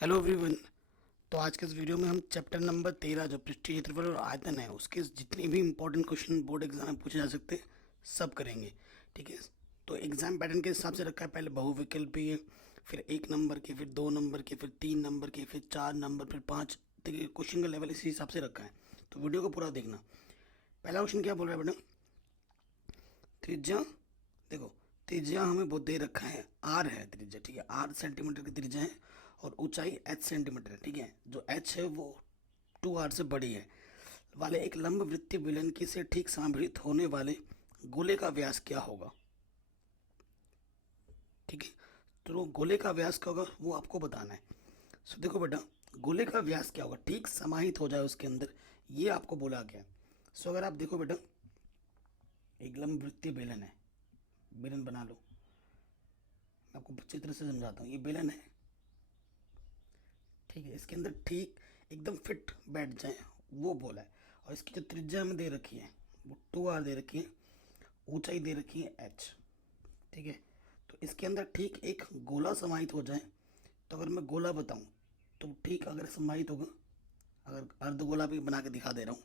Hello everyone. तो आज के इस वीडियो में हम चैप्टर नंबर 13 जो पृष्ठीय क्षेत्रफल और आयतन है उसके जितने भी इंपॉर्टेंट क्वेश्चन बोर्ड एग्जाम में पूछे जा सकते हैं सब करेंगे। ठीक है। तो एग्जाम पैटर्न के हिसाब से रखा है, पहले बहुविकल्पीय, फिर 1 नंबर के, फिर 2 नंबर के, फिर 3 नंबर के, फिर 4 नंबर, फिर 5। देखिए क्वेश्चन का लेवल इसी हिसाब से रखा है, तो वीडियो को पूरा देखना। पहला क्वेश्चन क्या बोल रहा है बेटा? त्रिज्या, देखो त्रिज्या हमें वो दे रखा है, आर है त्रिज्या। ठीक है, आर सेंटीमीटर की त्रिज्या है और ऊंचाई एच सेंटीमीटर है। ठीक है, जो एच है वो 2 आर से बड़ी है वाले एक लंब वृत्तीय बेलन से ठीक समावृत होने वाले गोले का व्यास क्या होगा? ठीक है, तो गोले का व्यास क्या होगा वो आपको बताना है। सो देखो बेटा, गोले का व्यास क्या होगा, ठीक समाहित हो जाए उसके अंदर, ये आपको बोला गया। सो अगर आप देखो बेटा, एक लंब वृत्तीय बेलन है, बेलन बना लो। मैं आपको अच्छी तरह से समझाता हूँ, ये बेलन है। ठीक है, इसके अंदर ठीक एकदम फिट बैठ जाए वो बोला है। और इसकी जो त्रिज्या हमें दे रखी है वो 2 आर दे रखी है, ऊंचाई दे रखी है एच। ठीक है, तो इसके अंदर ठीक एक गोला समाहित हो जाए। तो अगर मैं गोला बताऊं तो ठीक अगर समाहित होगा, अगर अर्धगोला भी बना के दिखा दे रहा हूँ,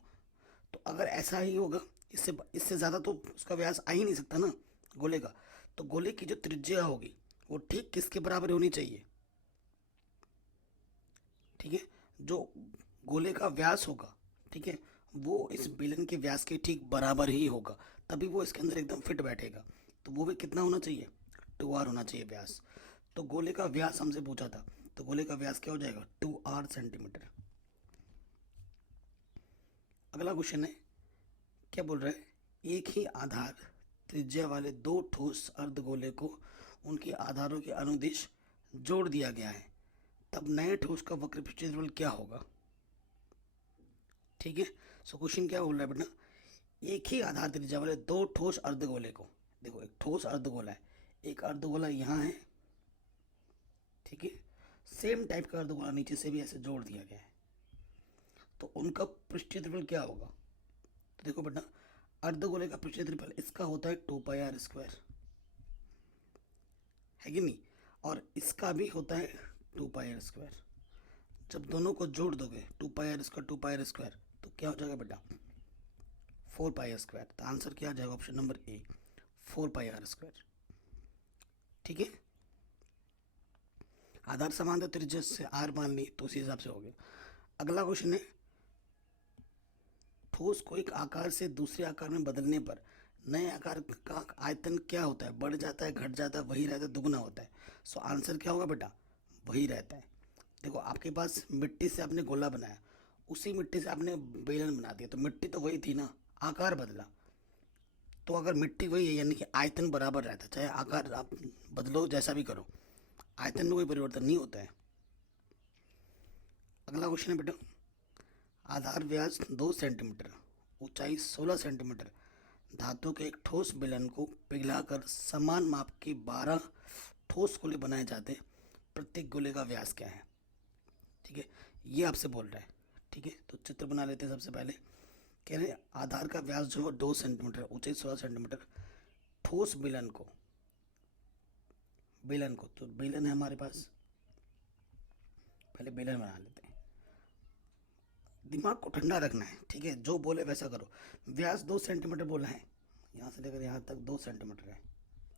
तो अगर ऐसा ही होगा, इससे इससे ज़्यादा तो उसका व्यास आ ही नहीं सकता ना गोले का। तो गोले की जो त्रिज्या होगी वो ठीक किसके बराबर होनी चाहिए? ठीक है, जो गोले का व्यास होगा, ठीक है, वो इस बेलन के व्यास के ठीक बराबर ही होगा, तभी वो इसके अंदर एकदम फिट बैठेगा। तो वो भी कितना होना चाहिए? 2 आर होना चाहिए व्यास। तो गोले का व्यास हमसे पूछा था, तो गोले का व्यास क्या हो जाएगा? 2 आर सेंटीमीटर। अगला क्वेश्चन है, क्या बोल रहा है? एक ही आधार त्रिज्या वाले दो ठोस अर्धगोले को उनके आधारों के अनुदिश जोड़ दिया गया है, तब नए ठोस का वक्र क्षेत्रफल क्या होगा? ठीक है, सो क्वेश्चन क्या बोल रहा है बेटा? एक ही आधार त्रिज्या वाले दो ठोस अर्धगोले को, देखो एक ठोस अर्धगोला है, एक अर्धगोला यहाँ है। ठीक है, सेम टाइप का अर्धगोला नीचे से भी ऐसे जोड़ दिया गया है, तो उनका पृष्ठ क्षेत्रफल क्या होगा? तो देखो बेटा, अर्धगोले का पृष्ठ क्षेत्रफल इसका होता है 2 पाई आर स्क्वायर, है कि नहीं? और इसका भी होता है 2 पाई आर स्क्वायर। जब दोनों को जोड़ दोगे 2 pi R square 2 pi R square, तो क्या हो जाएगा बेटा? 4 पाई आर स्क्वायर। तो आंसर क्या आ जाएगा? Option number A, 4 pi R square. ठीक है, आधार समान था, त्रिज्या से आर मान ली तो उसी हिसाब से हो गया। अगला क्वेश्चन है, ठोस को एक आकार से दूसरे आकार में बदलने पर नए आकार का आयतन क्या होता है? बढ़ जाता है, घट जाता है, वही रहता है, दुगना होता है? सो आंसर क्या होगा बेटा? वही रहता है। देखो आपके पास मिट्टी से आपने गोला बनाया, उसी मिट्टी से आपने बेलन बना दिया, तो मिट्टी तो वही थी ना, आकार बदला। तो अगर मिट्टी वही है यानी कि आयतन बराबर रहता है, चाहे आकार आप बदलो जैसा भी करो, आयतन में कोई परिवर्तन नहीं होता है। अगला क्वेश्चन है बेटा, आधार व्यास 2 सेंटीमीटर, ऊंचाई 16 सेंटीमीटर, धातु के एक ठोस बेलन को पिघलाकर समान माप के 12 ठोस गोले बनाए जाते हैं, प्रत्येक गोले का व्यास क्या है? ठीक है, ये आपसे बोल रहा है। ठीक है, तो चित्र बना लेते हैं। सबसे पहले कह रहे हैं आधार का व्यास जो है 2 सेंटीमीटर, ऊंचाई 16 सेंटीमीटर, ठोस बेलन को तो बेलन है हमारे पास, पहले बेलन बना लेते हैं। दिमाग को ठंडा रखना है, ठीक है, जो बोले वैसा करो। व्यास 2 सेंटीमीटर बोला है, यहाँ से लेकर यहाँ तक 2 सेंटीमीटर है।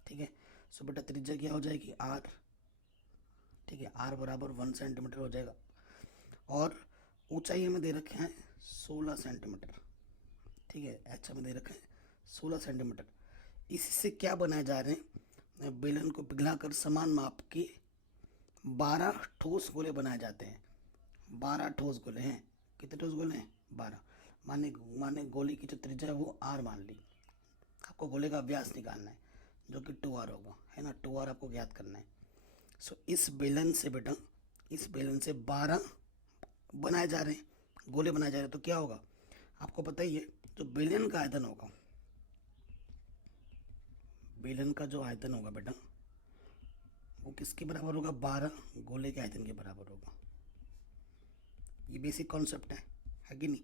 ठीक है, सो बेटा त्रिज्या क्या हो जाएगी? आर। ठीक है, आर बराबर 1 सेंटीमीटर हो जाएगा। और ऊंचाई हमें दे रखे हैं 16 सेंटीमीटर। ठीक है, एच हमें दे रखे हैं 16 सेंटीमीटर। इसी से क्या बनाए जा रहे हैं? बेलन को पिघलाकर समान माप के 12 ठोस गोले बनाए जाते हैं। 12 ठोस गोले हैं। कितने ठोस गोले हैं? 12। माने माने गोले की जो त्रिज्या है वो आर मान ली। आपको गोले का व्यास निकालना है जो कि 2 आर होगा, है ना? 2 आर आपको ज्ञात करना है। सो इस बेलन से बेटा, इस बेलन से 12 बनाए जा रहे हैं, गोले बनाए जा रहे हैं, तो क्या होगा? आपको पता ही है, जो बेलन का आयतन होगा, बेलन का जो आयतन होगा बेटा वो किसके बराबर होगा? 12 गोले के आयतन के बराबर होगा। ये बेसिक कॉन्सेप्ट है कि नहीं?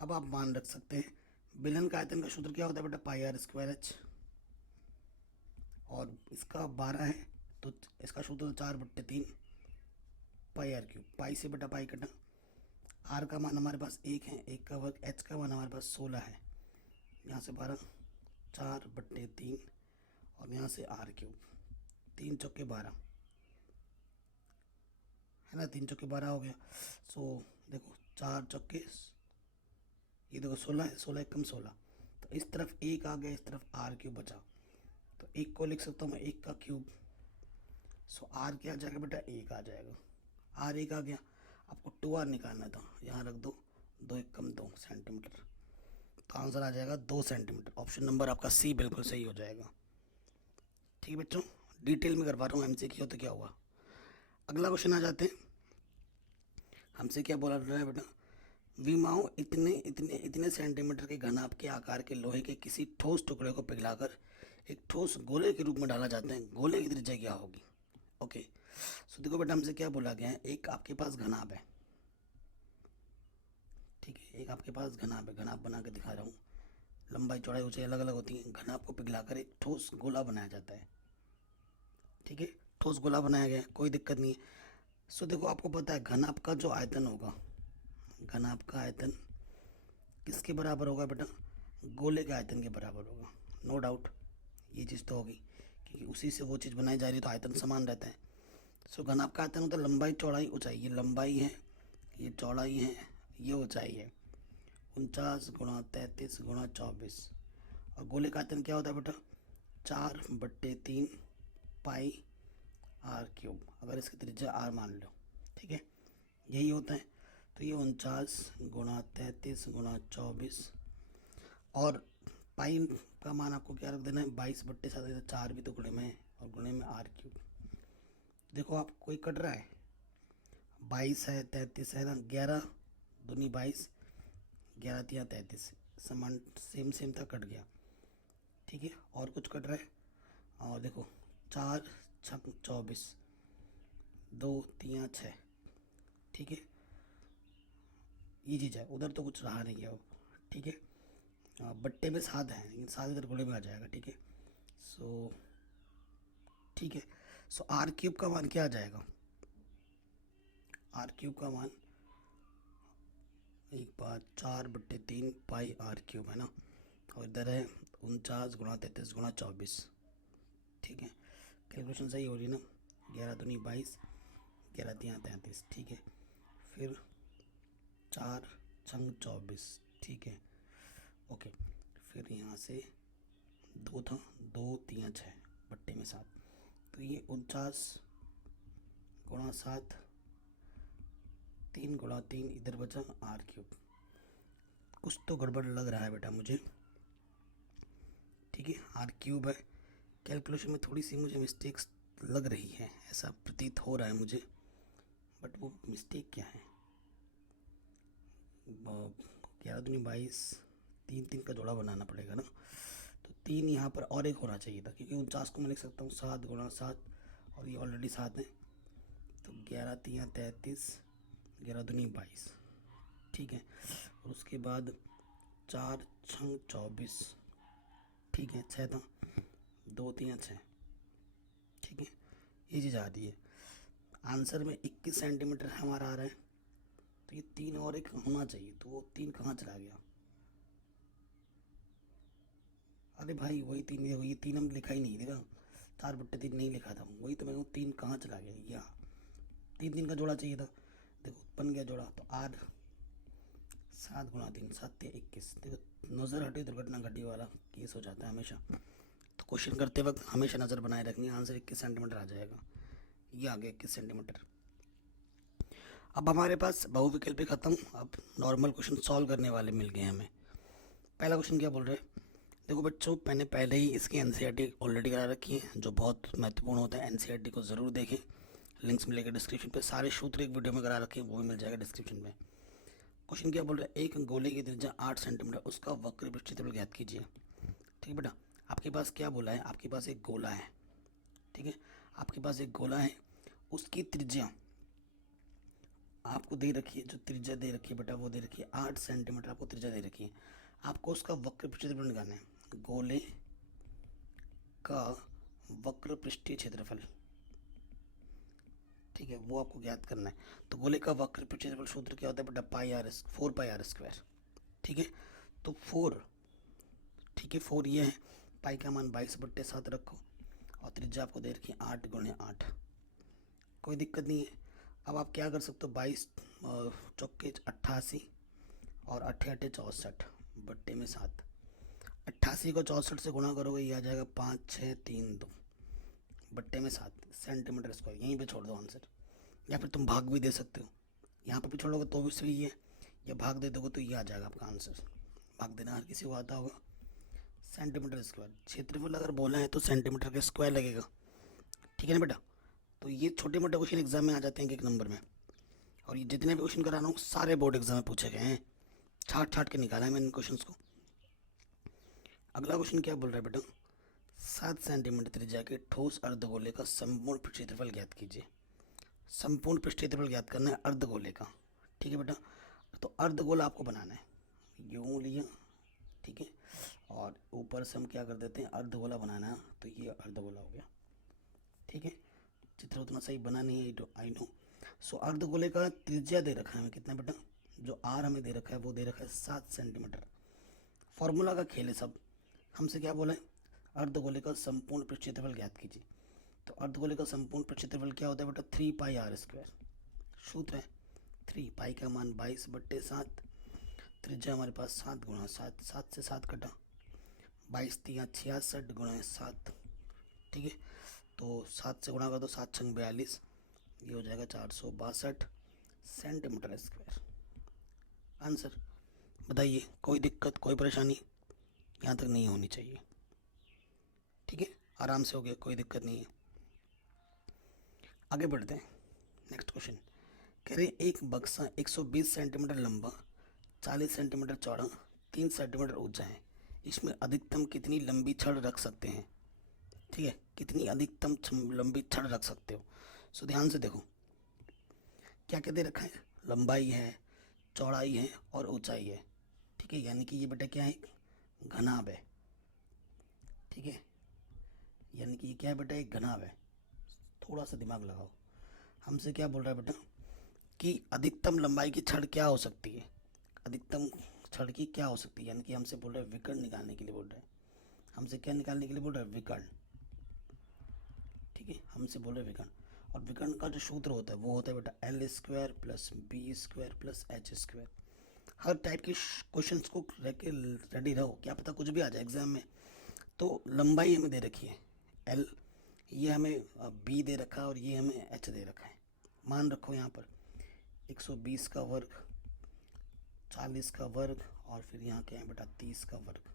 अब आप मान रख सकते हैं बेलन का आयतन का सूत्र क्या होता है बेटा? पाई आर स्क्वायर एच। और इसका 12 है तो इसका सूत्र 4/3, पाई आर क्यूब। पाई से बेटा पाई कटा, आर का मान हमारे पास 1 है, 1 का वर्ग, एच का मान हमारे पास 16 है, यहाँ से 12, 4/3 और यहाँ से आर क्यूब, 3 चौके 12 है ना, 3 चौके 12 हो गया। सो देखो 4 चौके, ये देखो 16 है, 16 कम 16, तो इस तरफ 1 आ गया, इस तरफ आर क्यूब बचा, तो 1 को लिख सकता हूँ मैं 1 का क्यूब। सो आर क्या आ जाएगा बेटा, 1 आ जाएगा, आर 1 आ गया। आपको 2r निकालना था, यहाँ रख दो, 2 1 कम 2 सेंटीमीटर, तो आंसर आ जाएगा 2 सेंटीमीटर। ऑप्शन नंबर आपका सी बिल्कुल सही हो जाएगा। ठीक है बच्चों, डिटेल में करवा रहा हूँ, एमसीक्यू तो क्या हुआ। अगला क्वेश्चन आ जाते हैं। हमसे क्या बोला रहा है बेटा, विमाओं इतने इतने इतने सेंटीमीटर के घनाभ के आकार के लोहे के किसी ठोस टुकड़े को पिघलाकर एक ठोस गोले के रूप में डाला जाता है, गोले की त्रिज्या क्या होगी। ओके, सो देखो बेटा हमसे क्या बोला गया है, एक आपके पास घनाभ है, ठीक है, एक आपके पास घनाभ है, घनाभ बना के दिखा रहा हूँ, लंबाई चौड़ाई ऊंचाई अलग अलग होती है, घनाभ को पिघलाकर एक ठोस गोला बनाया जाता है, ठीक है, ठोस गोला बनाया गया है, कोई दिक्कत नहीं है। सो देखो आपको पता है घनाभ का जो आयतन होगा, घनाभ का आयतन किसके बराबर होगा बेटा, गोले के आयतन के बराबर होगा, नो डाउट, ये चीज़ तो होगी, क्योंकि उसी से वो चीज़ बनाई जा रही है तो आयतन समान रहता है। सो घनाभ का आयतन होता है लंबाई चौड़ाई ऊंचाई, ये लंबाई है, ये चौड़ाई है, ये ऊंचाई है, 49 गुणा 33 गुणा 24, और गोले का आयतन क्या होता है बेटा, 4/3 पाई आर क्यूब, अगर इसकी त्रिज्या आर मान लो, ठीक है, यही होता है। तो ये 49 गुणा 33 गुणा 24, और पाई का मान आपको क्या रख देना है, 22/7, 4 भी तो गुणे में है, और गुणे में आर क्यूब। देखो आप कोई कट रहा है, 22 है, 33 है ना, 11 दूनी 22, 11 तिया 33, समान सेम सेम था, कट गया, ठीक है, और कुछ कट रहा है, और देखो 4 छक 24, 2 तिया 6, ठीक है, ये चीज़ है, उधर तो कुछ रहा नहीं है अब, ठीक है, बट्टे में 7 है, लेकिन 7 इधर गुणे में आ जाएगा, ठीक है। सो ठीक है, सो आर क्यूब का मान क्या आ जाएगा, आर क्यूब का मान एक बार 4/3 पाई आर क्यूब है ना, और इधर है 49 गुणा 33 गुणा 24, ठीक है, कैलकुलेशन सही हो रही है ना, 11 दूनी 22, 11 तिया 33, ठीक है, फिर 4 छंग 24, ठीक है, ओके, फिर यहाँ से 2 था, 2 तिया 6, बट्टे में 7, तो ये 49 गुणा 7, 3 गुणा 3, इधर बचा आर क्यूब। कुछ तो गड़बड़ लग रहा है बेटा मुझे, ठीक है, आर क्यूब है, कैलकुलेशन में थोड़ी सी मुझे मिस्टेक्स लग रही है, ऐसा प्रतीत हो रहा है मुझे, बट वो मिस्टेक क्या है, 11 दूनी 22, 3 का जोड़ा बनाना पड़ेगा ना, तो 3 यहाँ पर और एक होना चाहिए था, क्योंकि 49 को मैं लिख सकता हूँ 7 गुणा 7, और ये ऑलरेडी 7 है, तो 11 तिया 33, 11 दूनी 22, ठीक है, और उसके बाद 4 छंग 24, ठीक है, 6 था, 2 तिया 6, ठीक है, ये चीज़ आ रही है। आंसर में 21 सेंटीमीटर हमारा आ रहा है, तो ये 3 और एक होना चाहिए, तो वो 3 कहाँ चला गया, अरे भाई वही 3, ये 3 हम लिखा ही नहीं, देखा 4/3 नहीं लिखा था, वही तो मैं कहूँ 3 कहाँ चला गया, यहाँ 3 का जोड़ा चाहिए था, देखो बन गया जोड़ा, तो आर 7 गुणा 3, 7 या 21, देखो नज़र हटी दुर्घटना घटी वाला केस हो जाता है हमेशा, तो क्वेश्चन करते वक्त हमेशा नज़र बनाए रखनी, आंसर 21 सेंटीमीटर आ जाएगा, ये आ गया 21 सेंटीमीटर। अब हमारे पास बहुविकल्पी खत्म, अब नॉर्मल क्वेश्चन सॉल्व करने वाले मिल गए हमें। पहला क्वेश्चन क्या बोल रहे हैं, देखो बच्चों मैंने पहले ही इसकी एनसीईआरटी ऑलरेडी करा रखी है, जो बहुत महत्वपूर्ण होता है, एनसीईआरटी को ज़रूर देखें, लिंक्स मिलेगा डिस्क्रिप्शन पे, सारे सूत्र एक वीडियो में करा रखे हैं, वो भी मिल जाएगा डिस्क्रिप्शन में। क्वेश्चन क्या बोल रहे हैं, एक गोले की त्रिज्या 8 सेंटीमीटर, उसका वक्र क्षेत्रफल ज्ञात कीजिए। ठीक है बेटा, आपके पास क्या बोला है, आपके पास एक गोला है, ठीक है, आपके पास एक गोला है, उसकी त्रिज्या आपको दे रखी है, जो त्रिज्या दे रखी है बेटा वो दे रखी है 8 सेंटीमीटर, आपको त्रिज्या दे रखी है, आपको उसका वक्र क्षेत्रफल निकालना है, गोले का वक्र पृष्ठीय क्षेत्रफल, ठीक है, वो आपको ज्ञात करना है। तो गोले का वक्र क्षेत्रफल सूत्र क्या होता है बेटा, पाई आर, 4 पाई r²। ठीक है, तो 4, ठीक है 4 ये है, पाई का मान 22/7 रखो, और त्रिज्या आपको दे रखी है 8 × 8, कोई दिक्कत नहीं है। अब आप क्या कर सकते हो, 22 चौके 88 और 8×8 = 64/7। 88 को 64 से गुणा करोगे, ये आ जाएगा 5632/7 सेंटीमीटर स्क्वायर। यहीं पे छोड़ दो आंसर, या फिर तुम भाग भी दे सकते हो, यहाँ पर भी छोड़ोगे तो भी सही है, या भाग दे दोगे तो ये आ जाएगा आपका आंसर। भाग देना हर किसी को आता होगा। सेंटीमीटर स्क्वायर, क्षेत्रफल अगर बोला है तो सेंटीमीटर का स्क्वायर लगेगा, ठीक है ना बेटा। तो ये छोटे मोटे क्वेश्चन एग्जाम में आ जाते हैं एक नंबर में, और ये जितने भी क्वेश्चन करा रहा हूँ सारे बोर्ड एग्जाम में पूछे गए हैं, छाट छाट के निकाला है मैंने इन क्वेश्चन को। अगला क्वेश्चन क्या बोल रहा है बेटा, 7 सेंटीमीटर त्रिज्या के ठोस अर्धगोले का संपूर्ण क्षेत्रफल ज्ञात कीजिए। संपूर्ण क्षेत्रफल ज्ञात करना है अर्धगोले का, ठीक है बेटा। तो अर्धगोला आपको बनाना है, यूँ लिया, ठीक है, और ऊपर से हम क्या कर देते हैं, अर्धगोला बनाना है, तो ये अर्धगोला हो गया, ठीक है। चित्र उतना सही बना नहीं है, आई नो। सो अर्धगोले का त्रिज्या दे रखा है हमें कितना बेटा, जो आर हमें दे रखा है वो दे रखा है 7 सेंटीमीटर। फॉर्मूला का खेल है सब, हमसे क्या बोला है, अर्धगोले का संपूर्ण क्षेत्रफल ज्ञात कीजिए। तो अर्धगोले का संपूर्ण क्षेत्रफल क्या होता है बेटा, 3 पाई r²। सूत्र है 3, पाई का मान 22/7, त्रिज्या हमारे पास 7 × 7, 7 से 7 कटा, 22 × 66 × 7, ठीक है। तो 7 से गुणा कर दो, 7 × 42, ये हो जाएगा 462 सेंटीमीटर स्क्वायर। आंसर बताइए, कोई दिक्कत कोई परेशानी यहाँ तक नहीं होनी चाहिए, ठीक है, आराम से हो गया, कोई दिक्कत नहीं है। आगे बढ़ते हैं, नेक्स्ट क्वेश्चन कह रहे एक बक्सा 120 सेंटीमीटर लंबा, 40 सेंटीमीटर चौड़ा, 3 सेंटीमीटर ऊंचा है, इसमें अधिकतम कितनी लंबी छड़ रख सकते हैं, ठीक है, कितनी अधिकतम लंबी छड़ रख सकते हो। सो ध्यान से देखो क्या क्या दे रखा है, लंबाई है, चौड़ाई है और ऊंचाई है, ठीक है, यानी कि ये बेटा क्या है, घनाभ है, ठीक है, यानी कि ये क्या है बेटा, एक घनाभ है। थोड़ा सा दिमाग लगाओ, हमसे क्या बोल रहा है बेटा कि अधिकतम लंबाई की छड़ क्या हो सकती है, अधिकतम छड़ की क्या हो सकती है, यानी कि हमसे बोल रहा है विकर्ण निकालने के लिए बोल रहा है, हमसे क्या निकालने के लिए बोल रहा है, विकर्ण, ठीक है, हमसे बोल रहे विकर्ण। और विकर्ण का जो सूत्र होता है वो होता है बेटा L² + B² + H²। हर टाइप के क्वेश्चंस को लेके रेडी रहो, क्या पता कुछ भी आ जाए एग्जाम में। तो लंबाई हमें दे रखी है L, ये हमें B दे रखा है, और ये हमें H दे रखा है। मान रखो यहाँ पर 120 का वर्ग, 40 का वर्ग, और फिर यहाँ क्या है बेटा 30 का वर्ग।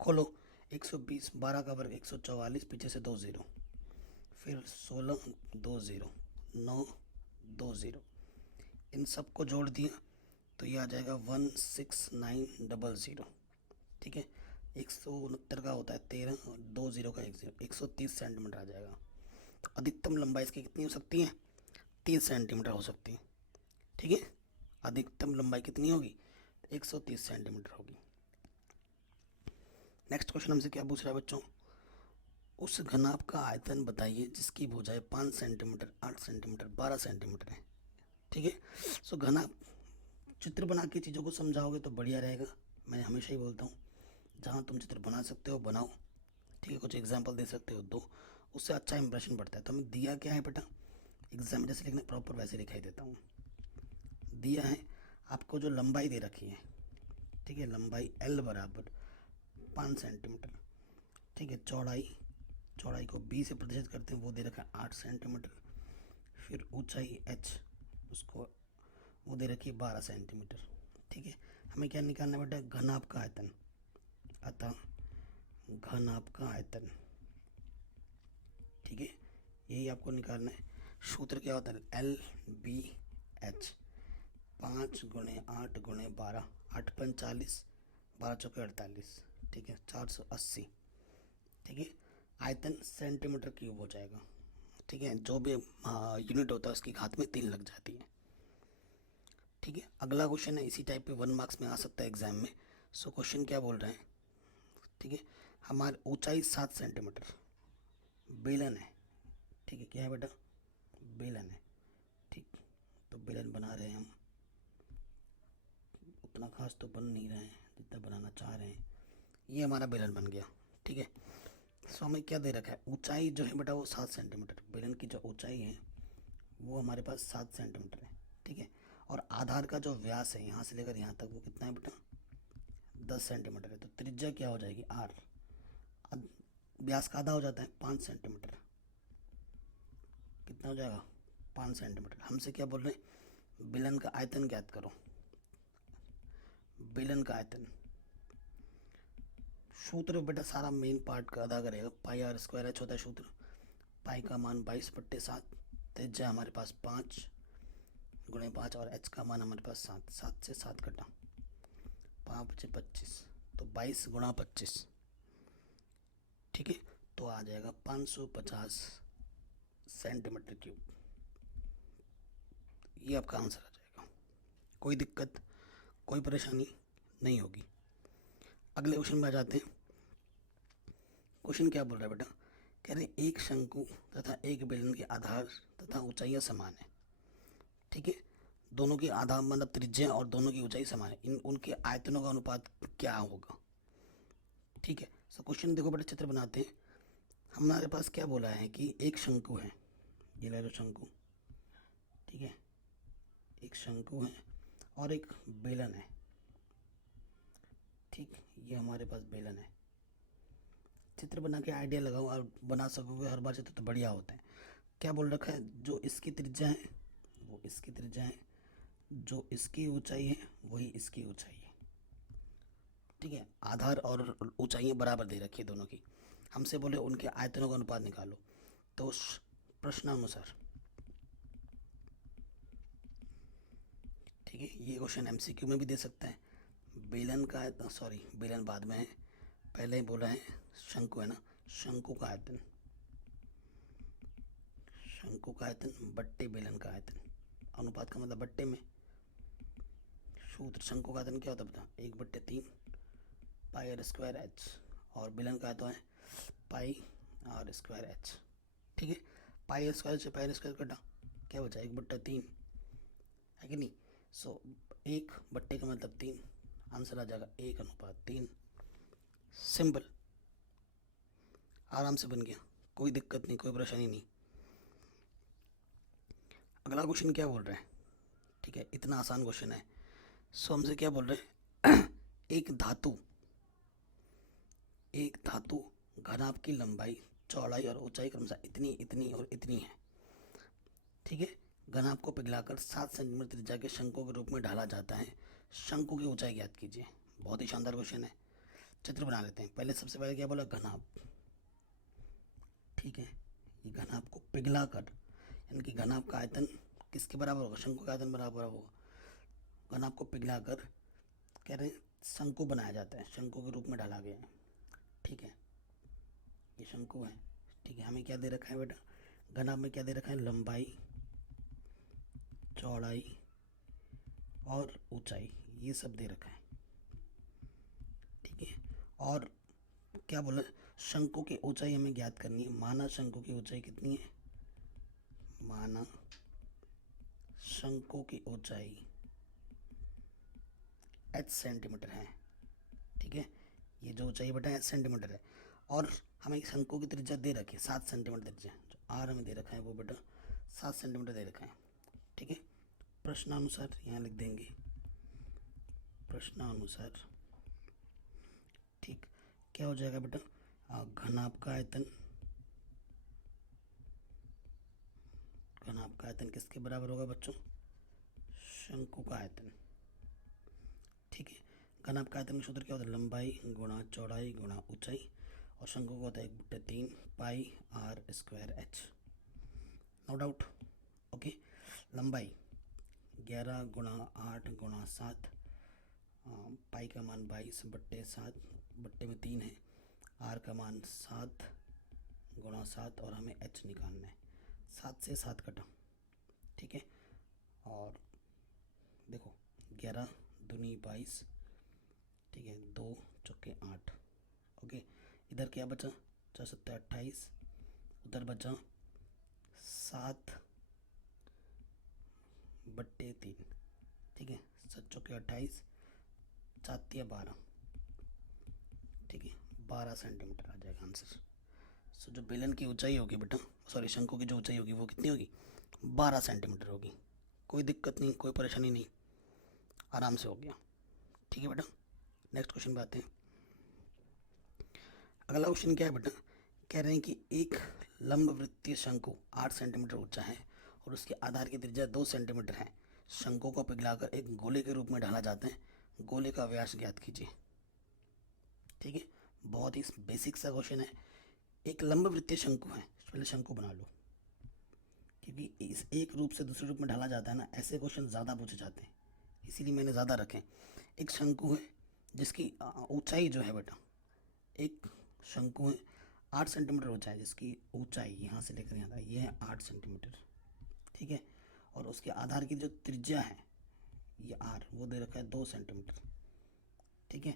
खोलो, 120, 12 का वर्ग 144, पीछे से 2 0, फिर 16 2 0, 9 2 0, इन सबको जोड़ दिया तो ये आ जाएगा 16900, ठीक है। 169 का होता है 13, और 2 0 का 1 0, 130 सेंटीमीटर आ जाएगा। तो अधिकतम लंबाई इसकी कितनी हो सकती है, 30 सेंटीमीटर हो सकती है, ठीक है। अधिकतम लंबाई कितनी होगी, 130 सेंटीमीटर होगी। नेक्स्ट क्वेश्चन हमसे क्या पूछ रहा है बच्चों, उस घनाभ का आयतन बताइए जिसकी भुजाएं 5 सेंटीमीटर, 8 सेंटीमीटर, 12 सेंटीमीटर है, ठीक है। सो घनाभ चित्र बना के चीज़ों को समझाओगे तो बढ़िया रहेगा। मैं हमेशा ही बोलता हूँ जहाँ तुम चित्र बना सकते हो बनाओ, ठीक है, कुछ एग्जाम्पल दे सकते हो दो, उससे अच्छा इंप्रेशन बढ़ता है। तो हमें दिया क्या है बेटा, एग्जाम में जैसे लिखना प्रॉपर वैसे लिखाई देता हूँ। दिया है आपको जो लंबाई दे रखी है, ठीक है, लंबाई L = 5 सेंटीमीटर, ठीक है। चौड़ाई को B से प्रतिशत करते हैं, वो दे रखा है 8 सेंटीमीटर। फिर ऊंचाई H, उसको वो दे रखी है 12 सेंटीमीटर, ठीक है। हमें क्या निकालना बेटा, घनाभ का आयतन, अतः घनाभ का आयतन, ठीक है, यही आपको निकालना है। सूत्र क्या होता है, LBH, 5 × 8 × 12, 8 × 5 = 40, 12 × 4 = 48, ठीक है, 480, ठीक है। आयतन सेंटीमीटर क्यूब हो जाएगा, ठीक है, जो भी यूनिट होता है उसकी घात में 3 लग जाती है, ठीक है। अगला क्वेश्चन है इसी टाइप पे 1 मार्क्स में आ सकता है एग्जाम में। सो क्वेश्चन क्या बोल रहे हैं, ठीक है, हमारी ऊंचाई 7 सेंटीमीटर, बेलन है, ठीक है, क्या है बेटा बेलन है, ठीक। तो बेलन बना रहे हैं हम, उतना खास तो बन नहीं रहे हैं जितना बनाना चाह रहे हैं। ये हमारा बेलन बन गया, ठीक है। सो हमें क्या दे रखा है, ऊंचाई जो है बेटा वो 7 सेंटीमीटर, बेलन की जो ऊंचाई है वो हमारे पास 7 सेंटीमीटर है, ठीक है। और आधार का जो व्यास है यहाँ से लेकर यहाँ तक वो कितना है बेटा, 10 सेंटीमीटर है। तो त्रिज्या क्या हो जाएगी, आर। व्यास का आधा हो जाता है 5 सेंटीमीटर, कितना हो जाएगा, 5 सेंटीमीटर। हमसे क्या बोल रहे हैं, बेलन का आयतन ज्ञात करो। बेलन का आयतन सूत्र बेटा सारा मेन पार्ट का अदा करेगा, पाई आर स्क्वायर एच होता है सूत्र। पाई का मान 22/7, त्रिज्या हमारे पास 5 गुणे 5 और एच का मान हमारे पास 7, 7 से 7 कटा, 5 × 25, तो 22 × 25, ठीक है। तो आ जाएगा 550 सेंटीमीटर क्यूब, ये आपका आंसर आ जाएगा। कोई दिक्कत, कोई परेशानी नहीं होगी। अगले क्वेश्चन में आ जाते हैं। क्वेश्चन क्या बोल रहा है बेटा, कह रहे एक शंकु तथा एक बेलन के आधार तथा ऊंचाइयां समान है, ठीक है। दोनों की आधार मतलब त्रिज्या और दोनों की ऊंचाई समान है, इन उनके आयतनों का अनुपात क्या होगा, ठीक है। सो क्वेश्चन देखो बेटा, चित्र बनाते हैं। हमारे पास क्या बोला है कि एक शंकु है, ये ले लो शंकु, ठीक है। एक शंकु है और एक बेलन है, ठीक। ये हमारे पास बेलन है। चित्र बना के आइडिया लगाओ, और बना सकोगे हर बार चित्र तो बढ़िया होता है। क्या बोल रखा है, जो इसकी त्रिज्या है वो इसकी त्रिज्या है, जो इसकी ऊंचाई है वही इसकी ऊंचाई है, ठीक है। आधार और ऊंचाइयाँ बराबर दे रखी है दोनों की। हमसे बोले उनके आयतनों का अनुपात निकालो। तो प्रश्नानुसार, ठीक है, ये क्वेश्चन एमसीक्यू में भी दे सकता है। बेलन का आयतन, सॉरी बेलन बाद में है, पहले ही बोला है शंकु है ना, शंकु का आयतन, शंकु का आयतन बट्टे बेलन का आयतन, अनुपात का मतलब बट्टे में। सूत्र शंकु का आयतन क्या होता है बता, 1/3 पाई आर स्क्वायर एच, और बेलन का आयतन है पाई आर स्क्वायर एच, ठीक है। पाई आर स्क्वायर से पाई आर स्क्वायर कटा, क्या बचा 1/3, है कि नहीं। सो 1 का मतलब 3, आंसर आ जाएगा 1:3। सिंपल, आराम से बन गया, कोई दिक्कत नहीं, कोई परेशानी नहीं। अगला क्वेश्चन क्या बोल रहे हैं, ठीक है, इतना आसान क्वेश्चन है। सो हमसे क्या बोल रहे हैं एक धातु घनाभ की लंबाई, चौड़ाई और ऊंचाई क्रमशः इतनी इतनी और इतनी है, ठीक है। घनाभ को पिघलाकर 7 सेंटीमीटर त्रिज्या के शंकु के रूप में ढाला जाता है, शंकु की ऊंचाई ज्ञात कीजिए। बहुत ही शानदार क्वेश्चन है। चित्र बना लेते हैं। पहले सबसे पहले क्या बोला, घनाभ, ठीक है। ये घनाभ को पिघला कर, यानी कि घनाभ का आयतन किसके बराबर होगा, शंकु का आयतन बराबर होगा। घनाभ को पिघला कर कह रहे शंकु बनाया जाता है, शंकु के रूप में डाला गया है, ठीक है। ये शंकु है, ठीक है। हमें क्या दे रखा है बेटा, घनाभ में क्या दे रखा है, लंबाई, चौड़ाई और ऊंचाई, ये सब दे रखा है, ठीक है। और क्या बोला, शंकु की ऊंचाई हमें ज्ञात करनी है। माना शंकु की ऊंचाई कितनी है, माना शंकु की ऊंचाई h सेंटीमीटर है, ठीक है। ये जो ऊंचाई बेटा h सेंटीमीटर है, और हमें शंकु की त्रिज्या दे रखी है 7 सेंटीमीटर त्रिज्या, जो आर हमें दे रखा है वो बेटा 7 सेंटीमीटर दे रखा है, ठीक है। प्रश्नानुसार यहाँ लिख देंगे, प्रश्नानुसार, ठीक। क्या हो जाएगा बेटा, घनाभ का आयतन, घनाभ का आयतन किसके बराबर होगा बच्चों, शंकु का आयतन, ठीक है। घनाभ का आयतन का सूत्र क्या होता है, लंबाई गुणा चौड़ाई गुणा ऊंचाई, और शंकु का होता है 1/3 pi R square H, no doubt, okay. लंबाई 11 × 8 × 7, पाई का मान 22/7, बट्टे में 3 है, आर का मान 7 × 7 और हमें एच निकालना है, 7 से 7 कटा, ठीक है। और देखो 11 दूनी 22, ठीक है, 2 चौके 8, ओके। इधर क्या बचा, 4 7 28, उधर बचा 7 बट्टे 3, ठीक है। 7 चौके 28, 4 तिया 12, ठीक है। 12 सेंटीमीटर आ जाएगा आंसर। सो जो बेलन की ऊंचाई होगी बेटा, सॉरी शंकु की जो ऊंचाई होगी वो कितनी होगी? 12 सेंटीमीटर होगी। कोई दिक्कत नहीं, कोई परेशानी नहीं, आराम से हो गया, ठीक है बेटा। नेक्स्ट क्वेश्चन पे आते हैं। अगला क्वेश्चन क्या है बेटा, कह रहे हैं कि एक लंब वृत्तीय शंकु 8 सेंटीमीटर ऊंचा है और उसके आधार की त्रिज्या 2 सेंटीमीटर है। शंकु को पिघलाकर एक गोले के रूप में ढाला जाता है, गोले का व्यास ज्ञात कीजिए, ठीक है। बहुत ही बेसिक सा क्वेश्चन है। एक लंब वृत्तीय शंकु है, पहले शंकु बना लो, क्योंकि इस एक रूप से दूसरे रूप में ढाला जाता है ना, ऐसे क्वेश्चन ज़्यादा पूछे जाते हैं, इसीलिए मैंने ज़्यादा रखे। एक शंकु है जिसकी ऊंचाई जो है बेटा, एक शंकु है 8 सेंटीमीटर ऊंचा है, जिसकी ऊंचाई यहाँ से लेकर यहाँ तक ये है 8 सेंटीमीटर, ठीक है। और उसके आधार की जो त्रिज्या है ये आर, वो दे रखा है 2 सेंटीमीटर, ठीक है।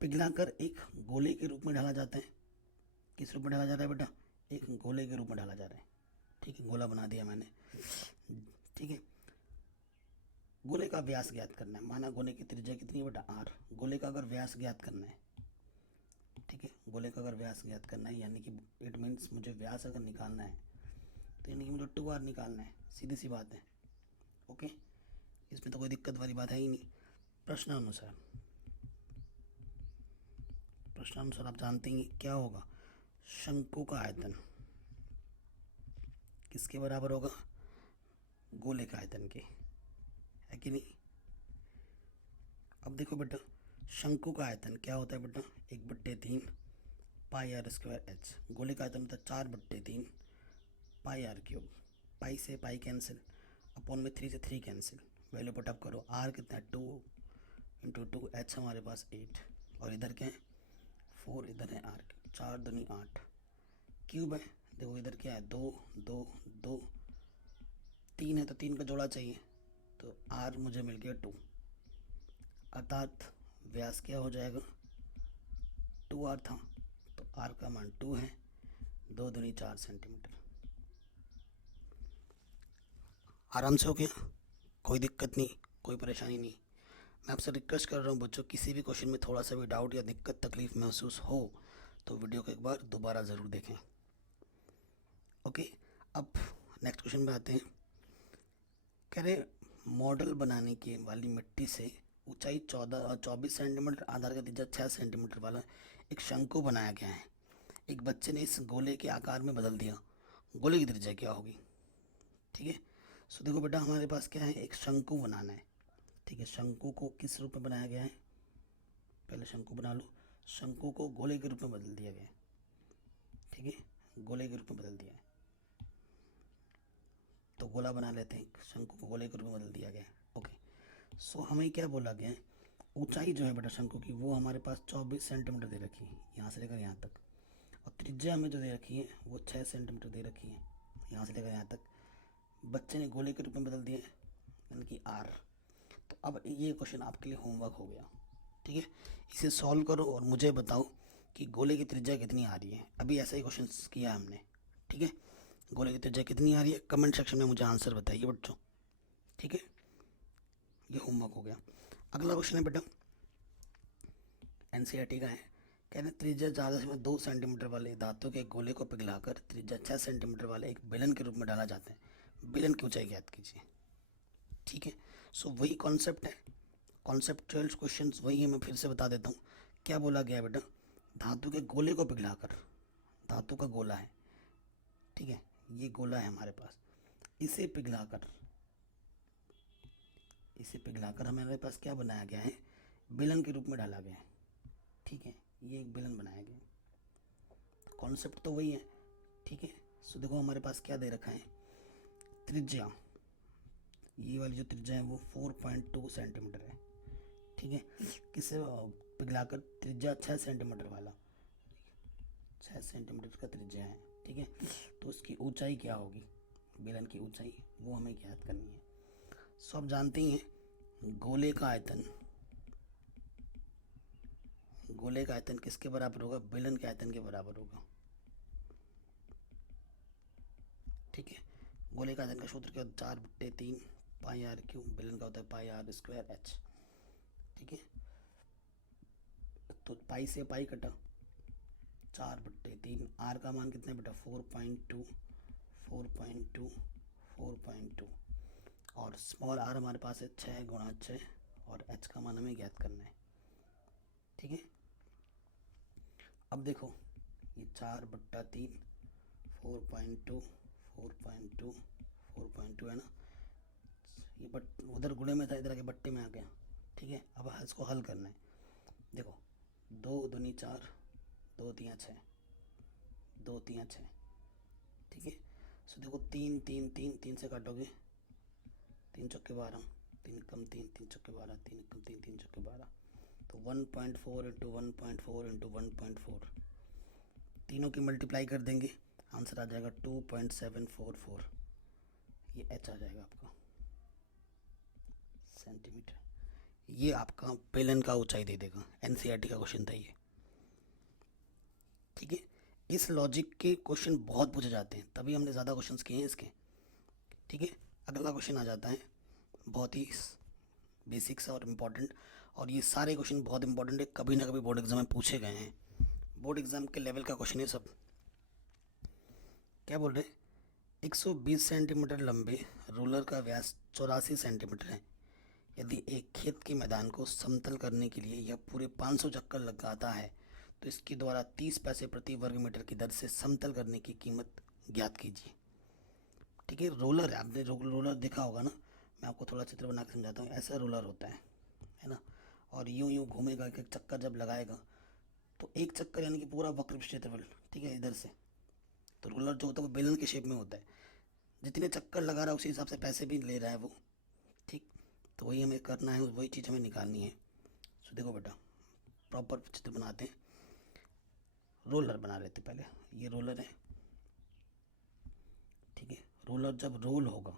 पिघलाकर एक गोले के रूप में ढाला जाता है। किस रूप में ढाला जा रहा है बेटा? एक गोले के रूप में ढाला जा रहा है, ठीक है। गोला बना दिया मैंने, ठीक है। गोले का व्यास ज्ञात करना है, माना गोले की त्रिज्या कितनी है बेटा? आर। गोले का अगर व्यास ज्ञात करना है, ठीक है, गोले का अगर व्यास ज्ञात करना है, यानी कि इट मीन्स मुझे व्यास अगर निकालना है तो यानी कि मुझे 2r निकालना है, सीधी सी बात है, ओके। इसमें तो कोई दिक्कत वाली बात है ही नहीं। प्रश्नानुसार आप जानते हैं क्या होगा? शंकु का आयतन किसके बराबर होगा? गोले का आयतन के, है कि नहीं? अब देखो बेटा, शंकु का आयतन क्या होता है बेटा? 1/3 पाई आर स्क्वायर एच। गोले का आयतन होता है 4/3 पाई आर क्यूब। पाई से पाई कैंसिल, अपॉन में 3 से 3 कैंसिल, वैल्यू पुट अप करो। आर कितना है? 2 इंटू 2, एच हमारे पास 8, और इधर क्या है? 4, इधर है आर, 4 दूनी 8, क्यूब है। देखो इधर क्या है? 2 2 2, 3 है तो 3 का जोड़ा चाहिए, तो आर मुझे मिल गया 2, अर्थात व्यास क्या हो जाएगा? 2r था, तो r का मान 2 है, 2 दूनी 4 सेंटीमीटर। आराम से हो गया, कोई दिक्कत नहीं, कोई परेशानी नहीं। मैं आपसे रिक्वेस्ट कर रहा हूँ बच्चों, किसी भी क्वेश्चन में थोड़ा सा भी डाउट या दिक्कत तकलीफ महसूस हो तो वीडियो को एक बार दोबारा ज़रूर देखें, ओके। अब नेक्स्ट क्वेश्चन में आते हैं। कह रहे मॉडल बनाने के वाली मिट्टी से ऊंचाई 24 सेंटीमीटर, आधार का त्रिज्या 6 सेंटीमीटर वाला एक शंकु बनाया गया है। एक बच्चे ने इस गोले के आकार में बदल दिया, गोले की त्रिज्या क्या होगी? ठीक है। सो देखो बेटा, हमारे पास क्या है? एक शंकु बनाना है, ठीक है। शंकु को किस रूप में बनाया गया है? पहले शंकु बना लो। शंकु को गोले के रूप में बदल दिया गया है, ठीक है, गोले के रूप में बदल दिया है। तो गोला बना लेते हैं, शंकु को गोले के रूप में बदल दिया गया है, ओके। सो हमें क्या बोला गया है? ऊंचाई जो है बेटा शंकु की, वो हमारे पास 24 सेंटीमीटर दे रखी है, यहाँ से लेकर यहाँ तक। और त्रिज्या हमें जो दे रखी है वो 6 सेंटीमीटर दे रखी है, यहाँ से लेकर यहाँ तक। बच्चे ने गोले के रूप में बदल दिया है, यानी कि आर। तो अब ये क्वेश्चन आपके लिए होमवर्क हो गया, ठीक है। इसे सॉल्व करो और मुझे बताओ कि गोले की त्रिज्या कितनी आ रही है। अभी ऐसा ही क्वेश्चन किया हमने, ठीक है। गोले की त्रिज्या कितनी आ रही है? कमेंट सेक्शन में मुझे आंसर बताइए बच्चों, ठीक है। ये होमवर्क हो गया। अगला क्वेश्चन है बेटा, एनसीईआरटी का है। कह रहे त्रिज्या ज़्यादा से 2 सेंटीमीटर वाले धातु के गोले को पिघलाकर त्रिज्या 6 सेंटीमीटर वाले एक बेलन के रूप में डाला जाता है। बेलन की ऊंचाई ज्ञात कीजिए, ठीक है। सो वही कॉन्सेप्ट है, कॉन्सेप्चुअल क्वेश्चंस वही है। मैं फिर से बता देता हूँ क्या बोला गया बेटा। धातु के गोले को पिघलाकर, धातु का गोला है, ठीक है, ये गोला है हमारे पास, इसे पिघलाकर हमारे पास क्या बनाया गया है? बेलन के रूप में डाला गया है, ठीक है। ये एक बेलन बनाया गया है, कॉन्सेप्ट तो वही है, ठीक है। सो देखो हमारे पास क्या दे रखा है? त्रिज्या, ये वाली जो त्रिज्या है वो 4.2 सेंटीमीटर है, ठीक है। किसे पिघलाकर त्रिज्या 6 सेंटीमीटर वाला, 6 सेंटीमीटर का त्रिज्या है, ठीक है। तो उसकी ऊंचाई क्या होगी? बेलन की ऊंचाई वो हमें ज्ञात करनी है। सो आप जानते ही हैं गोले का आयतन किसके बराबर होगा? बेलन के आयतन के बराबर होगा, ठीक है। गोले का आयतन का सूत्र क्या? 4/3 पाई आर क्यू, बेलन का होता है पाई आर स्क्वायर एच, ठीक है। तो पाई से पाई कटा, 4/3, आर का मान कितना बेटा 4.2, 4.2, 4.2, और स्मॉल आर हमारे पास है 6 × 6, और एच का मान हमें ज्ञात करना है, ठीक है। अब देखो ये 4/3, 4.2, 4.2, 4.2 है ना, ये बट उधर गुणे में था, इधर आके बट्टे में आ गया, ठीक है। अब इसको हल करना है। देखो 2 दूनी 4, 2 तियाँ 6, 2 तियाँ 6, ठीक है। सो देखो 3 3 3 3 से काटोगे, 3 चौके 12, 3 कम 3, 3 चौके 12, 3 कम 3, 3 चौके 12, तो 1.4 इंटू 1.4 इंटू 1.4, तीनों की मल्टीप्लाई कर देंगे, आंसर आ जाएगा 2.744, ये एच आ जाएगा आपका सेंटीमीटर। ये आपका बेलन का ऊंचाई दे देगा, एनसीईआरटी का क्वेश्चन था ये, ठीक है। इस लॉजिक के क्वेश्चन बहुत पूछे जाते हैं, तभी हमने ज़्यादा क्वेश्चंस किए हैं इसके, ठीक है। अगला क्वेश्चन आ जाता है बहुत ही बेसिक सा और इम्पॉर्टेंट, और ये सारे क्वेश्चन बहुत इंपॉर्टेंट है, कभी ना कभी बोर्ड एग्जाम में पूछे गए हैं, बोर्ड एग्जाम के लेवल का क्वेश्चन है सब। क्या बोल रहे हैं, 120 सेंटीमीटर लंबे रोलर का व्यास 84 सेंटीमीटर है। यदि एक खेत के मैदान को समतल करने के लिए यह पूरे 500 चक्कर लगाता है तो इसके द्वारा 30 पैसे प्रति वर्ग मीटर की दर से समतल करने की कीमत ज्ञात कीजिए, ठीक है। रोलर है, आपने रोलर देखा होगा ना, मैं आपको थोड़ा चित्र बना के समझाता हूँ। ऐसा रोलर होता है ना, और यूं यूं घूमेगा, एक एक चक्कर जब लगाएगा तो एक चक्कर यानी कि पूरा वक्र क्षेत्रफल, ठीक है, इधर से। तो रोलर जो होता है वो बेलन के शेप में होता है, जितने चक्कर लगा रहा है उसी हिसाब से पैसे भी ले रहा है वो, ठीक। तो वही हमें करना है, वही चीज़ हमें निकालनी है। सो देखो बेटा, प्रॉपर चित्र बनाते हैं, रोलर बना लेते पहले। ये रोलर है, ठीक है। रोलर जब रोल होगा,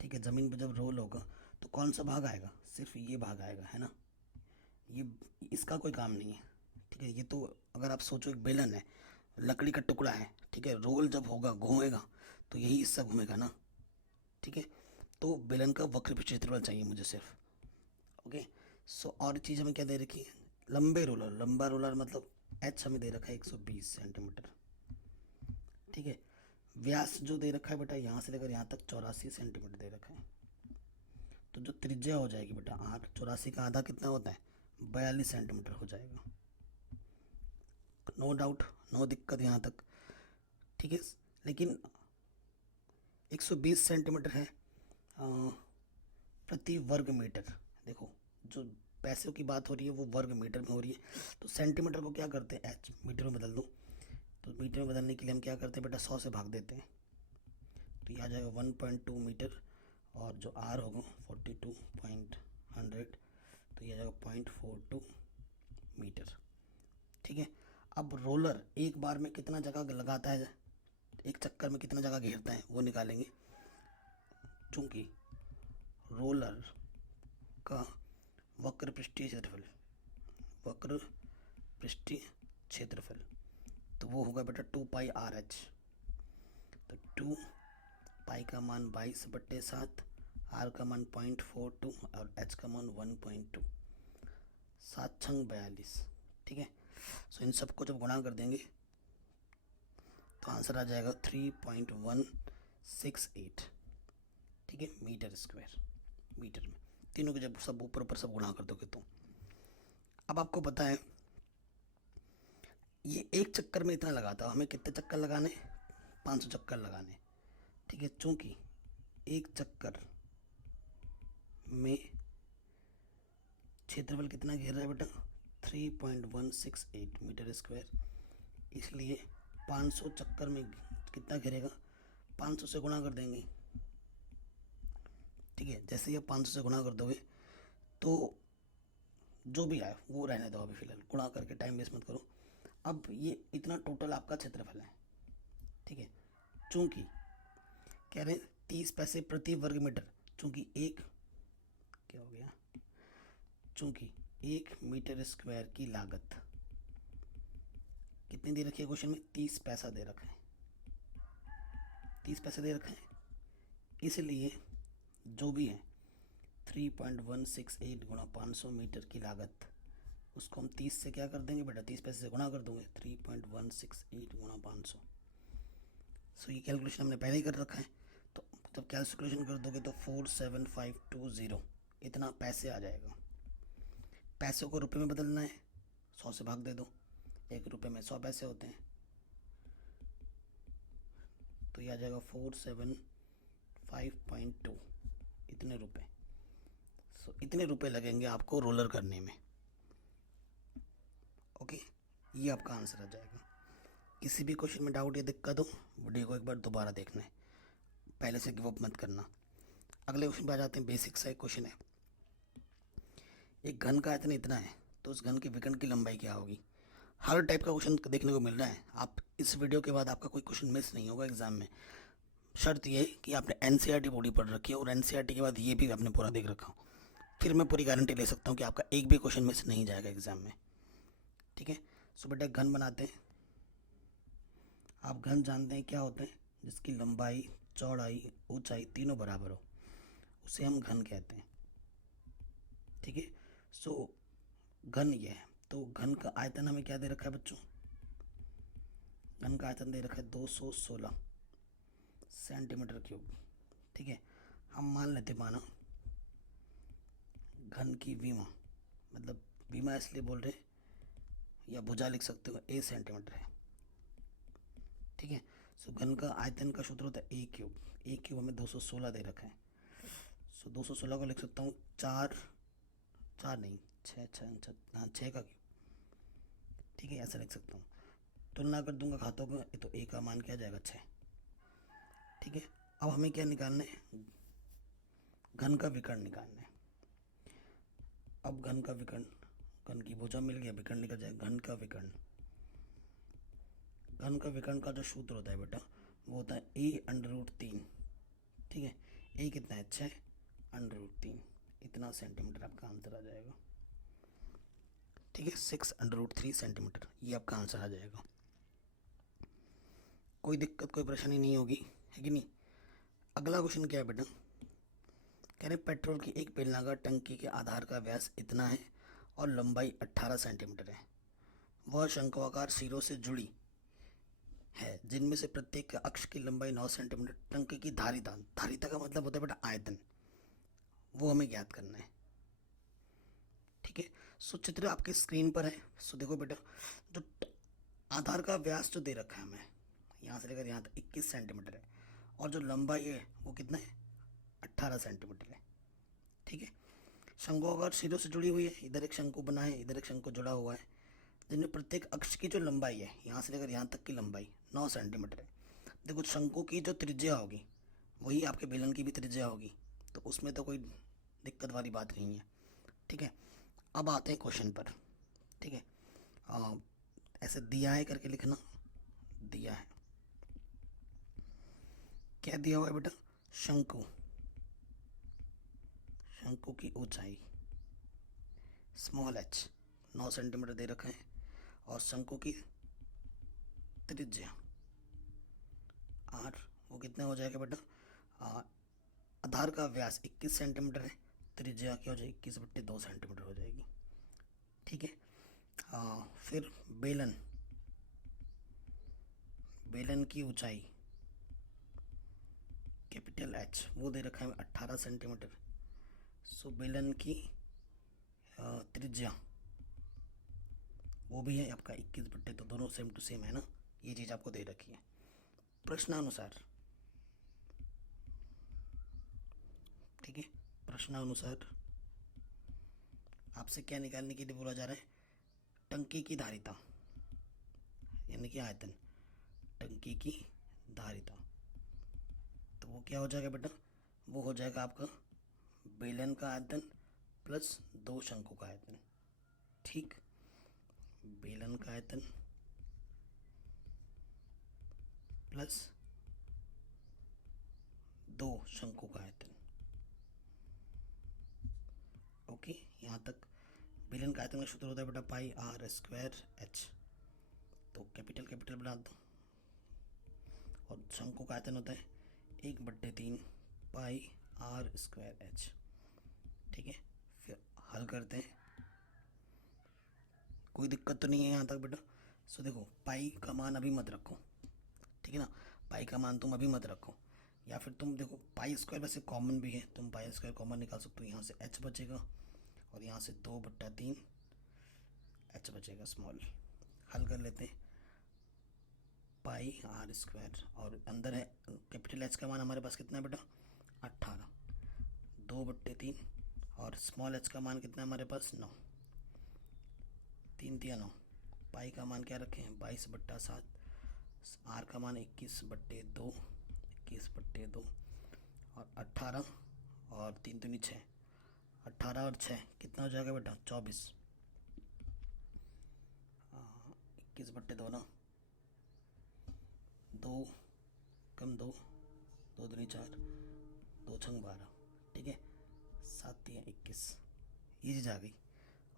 ठीक है, ज़मीन पर जब रोल होगा तो कौन सा भाग आएगा, सिर्फ ये भाग आएगा, है ना। ये इसका कोई काम नहीं है, ठीक है। ये तो अगर आप सोचो एक बेलन है, लकड़ी का टुकड़ा है, ठीक है, रोल जब होगा घूमेगा तो यही हिस्सा घूमेगा ना, ठीक है। तो बेलन का वक्र क्षेत्रफल चाहिए मुझे सिर्फ, ओके। सो और चीज़ हमें क्या दे रखी है, लंबे रोलर, लंबा रोलर मतलब एच हमें दे रखा है 120 सेंटीमीटर, ठीक है। व्यास जो दे रखा है बेटा यहाँ से लेकर यहाँ तक 84 सेंटीमीटर दे रखा है। तो जो त्रिज्या हो जाएगी बेटा 8, 84 का आधा कितना होता है, 42 सेंटीमीटर हो जाएगा, नो डाउट, नो दिक्कत यहाँ तक, ठीक है। लेकिन 120 सेंटीमीटर है प्रति वर्ग मीटर। देखो जो पैसों की बात हो रही है वो वर्ग मीटर में हो रही है, तो सेंटीमीटर को क्या करते हैं, एच मीटर में बदल दो। तो मीटर में बदलने के लिए हम क्या करते हैं बेटा, 100 से भाग देते हैं, तो ये आ जाएगा 1.2 मीटर, और जो आर होगा 42.100, तो ये आ जाएगा 0.42 मीटर, ठीक है। अब रोलर एक बार में कितना जगह लगाता है, एक चक्कर में कितना जगह घेरता है वो निकालेंगे। चूँकि रोलर का वक्र पृष्ठीय क्षेत्रफल, वक्र पृष्ठीय क्षेत्रफल, तो वो होगा बेटा 2πRH। तो 2 पाई का मान 22/7, आर का मान 0.42 और एच का मान 1.2, 7 छंग 42, ठीक है। सो इन सबको जब गुणा कर देंगे तो आंसर आ जाएगा 3.168, ठीक है, मीटर स्क्वायर, मीटर में। तीनों के जब सब ऊपर ऊपर सब गुणा कर दोगे तो अब आपको पता है ये एक चक्कर में इतना लगाता है, हमें कितने चक्कर लगाने, 500 चक्कर लगाने, ठीक है। चूँकि एक चक्कर में क्षेत्रफल कितना घेर रहा है बेटा, 3.168 मीटर स्क्वायर, इसलिए 500 चक्कर में कितना घेरेगा, 500 से गुणा कर देंगे, ठीक है। जैसे ही आप 500 से गुणा कर दोगे तो जो भी आए वो रहने दो, अभी फिलहाल गुणा करके टाइम वेस्ट मत करो। अब ये इतना टोटल आपका क्षेत्रफल है, ठीक है। चूँकि कह रहे हैं 30 पैसे प्रति वर्ग मीटर, चूँकि एक क्या हो गया, चूँकि 1 मीटर स्क्वायर की लागत कितनी दे रखी है क्वेश्चन में, 30 पैसा दे रखा है, 30 पैसे दे रखा है, इसलिए जो भी है 3.168 गुणा 500 मीटर की लागत, उसको हम 30 से क्या कर देंगे बेटा, 30 पैसे से गुणा कर दूंगे, 3.168 गुणा 500। सो ये कैलकुलेशन हमने पहले ही कर रखा है, तो जब कैलकुलेशन कर दोगे तो 47520 इतना पैसे आ जाएगा। पैसे को रुपए में बदलना है, 100 से भाग दे दो, 1 रुपये में 100 पैसे होते हैं, तो ये आ जाएगा 475.2 इतने रुपए। सो इतने रुपए लगेंगे आपको रोलर करने में। ओके, ये आपका आंसर आ जाएगा। किसी भी क्वेश्चन में डाउट या दिक्कत हो, वीडियो को एक बार दोबारा देखना है, पहले से गिव अप मत करना। अगले क्वेश्चन पे आ जाते हैं। बेसिक सा एक क्वेश्चन है, एक घन का आयतन इतना है तो उस घन के विकर्ण की लंबाई क्या होगी। हर टाइप का क्वेश्चन देखने को मिल रहा है। आप इस वीडियो के बाद आपका कोई क्वेश्चन मिस नहीं होगा एग्जाम में। शर्त ये है कि आपने एनसीईआरटी बॉडी पढ़ रखी है और एनसीईआरटी के बाद ये भी आपने पूरा देख रखा हो, फिर मैं पूरी गारंटी ले सकता हूँ कि आपका एक भी क्वेश्चन मिस नहीं जाएगा एग्जाम में। ठीक है, सो बेटा घन बनाते हैं। आप घन जानते हैं क्या होते हैं, जिसकी लंबाई, चौड़ाई, ऊंचाई तीनों बराबर हो, उसे हम घन कहते हैं। ठीक है, सो घन ये है, तो घन का आयतन हमें क्या दे रखा है बच्चों, घन का आयतन दे रखा है 216 सेंटीमीटर क्यूब। ठीक है, हम मान लेते माना घन की विमा, मतलब विमा इसलिए बोल रहे हैं, या भुजा लिख सकते हो, ए सेंटीमीटर है। ठीक है, सो घन का आयतन का सूत्र होता है ए क्यूब। ए क्यूब हमें 216 दे रखा है, सो 216 को लिख सकता हूँ 4 नहीं 6 हाँ 6 का क्यूब। ठीक है, ऐसा लिख सकता हूँ। तुलना कर दूंगा खातों का, तो ए का मान क्या जाएगा 6। ठीक है, अब हमें क्या निकालना है, घन का विकर्ण निकालना है। अब घन का विकर्ण, घन की भुजा मिल गया, विकर्ण निकल जाएगा। घन का विकर्ण, घन का विकर्ण का जो सूत्र होता है बेटा, वो होता है a√3। ठीक है, ए कितना है 6 √3, इतना सेंटीमीटर आपका आंसर आ जाएगा। ठीक है, 6√3 सेंटीमीटर, ये आपका आंसर आ जाएगा। कोई दिक्कत, कोई परेशानी नहीं होगी, है कि नहीं। अगला क्वेश्चन क्या है बेटा, कह रहे पेट्रोल की एक बेलनाकार टंकी के आधार का व्यास इतना है और लंबाई 18 सेंटीमीटर है। वह शंक्वाकार सिरों से जुड़ी है, जिनमें से प्रत्येक अक्ष की लंबाई 9 सेंटीमीटर। टंकी की धारिता, धारिता का मतलब होता है बेटा आयतन, वो हमें ज्ञात करना है। ठीक है, सो चित्र आपके स्क्रीन पर है। सो देखो बेटा, जो आधार का व्यास जो दे रखा है हमें, यहाँ से लेकर यहाँ तक 21 सेंटीमीटर है, और जो लंबाई है वो कितना है 18 सेंटीमीटर है। ठीक है, शंकु अगर सिरों से जुड़ी हुई है, इधर एक शंकु बना है, इधर एक शंकु जुड़ा हुआ है, जिनमें प्रत्येक अक्ष की जो लंबाई है, यहाँ से लेकर यहाँ तक की लंबाई 9 सेंटीमीटर है। देखो शंकु की जो त्रिज्या होगी वही आपके बेलन की भी त्रिज्या होगी, तो उसमें तो कोई दिक्कत वाली बात नहीं है। ठीक है, अब आते हैं क्वेश्चन पर। ठीक है, ऐसे दिया है करके लिखना, दिया है, क्या दिया हुआ है बेटा, शंकु, शंकु की ऊंचाई स्मॉल h 9 सेंटीमीटर दे रखा है, और शंकु की त्रिज्या r, वो कितना हो जाएगा बेटा, आधार का व्यास 21 सेंटीमीटर है, त्रिज्या क्या हो जाएगी 21/2 सेंटीमीटर हो जाएगी। ठीक है, फिर बेलन, बेलन की ऊंचाई कैपिटल H, वो दे रखा है 18 सेंटीमीटर। सो बेलन की त्रिज्या वो भी है आपका 21/2, तो दोनों सेम टू सेम है ना, ये चीज़ आपको दे रखी है। प्रश्नानुसार, ठीक है, प्रश्नानुसार आपसे क्या निकालने के लिए बोला जा रहा है, टंकी की धारिता यानी कि आयतन, टंकी की धारिता, तो वो क्या हो जाएगा बेटा, वो हो जाएगा आपका बेलन का आयतन प्लस 2 शंकु का आयतन। ठीक, बेलन का आयतन प्लस 2 शंकु का आयतन। ओके, यहाँ तक बेलन का आयतन का सूत्र होता है बेटा पाई r² h, तो कैपिटल कैपिटल बना दो, और शंकु का आयतन होता है 1/3 पाई आर स्क्वायर एच। ठीक है, फिर हल करते हैं। कोई दिक्कत तो नहीं है यहाँ तक बेटा? सो देखो, पाई का मान अभी मत रखो, ठीक है ना, पाई का मान तुम अभी मत रखो। या फिर तुम देखो, पाई स्क्वायर वैसे कॉमन भी है, तुम पाई स्क्वायर कॉमन निकाल सकते हो। यहाँ से एच बचेगा और यहाँ से 2/3 एच बचेगा स्मॉल। हल कर लेते हैं। पाई आर स्क्वायर और अंदर है कैपिटल एच का मान हमारे पास कितना है बेटा? 18। 2/3 और स्मॉल एच का मान कितना है हमारे पास? 9। 3 3 9। पाई का मान क्या रखें? 22/7। आर का मान 21/2। 21/2 और 18 और 3 दूनी 6। 18 और 6 कितना हो जाएगा बेटा? 24। 21/2 ना, 2 कम 2, 2 दूनी 4, 2 छंग 12। ठीक है, 7 3 21। ये चीज़ आ गई।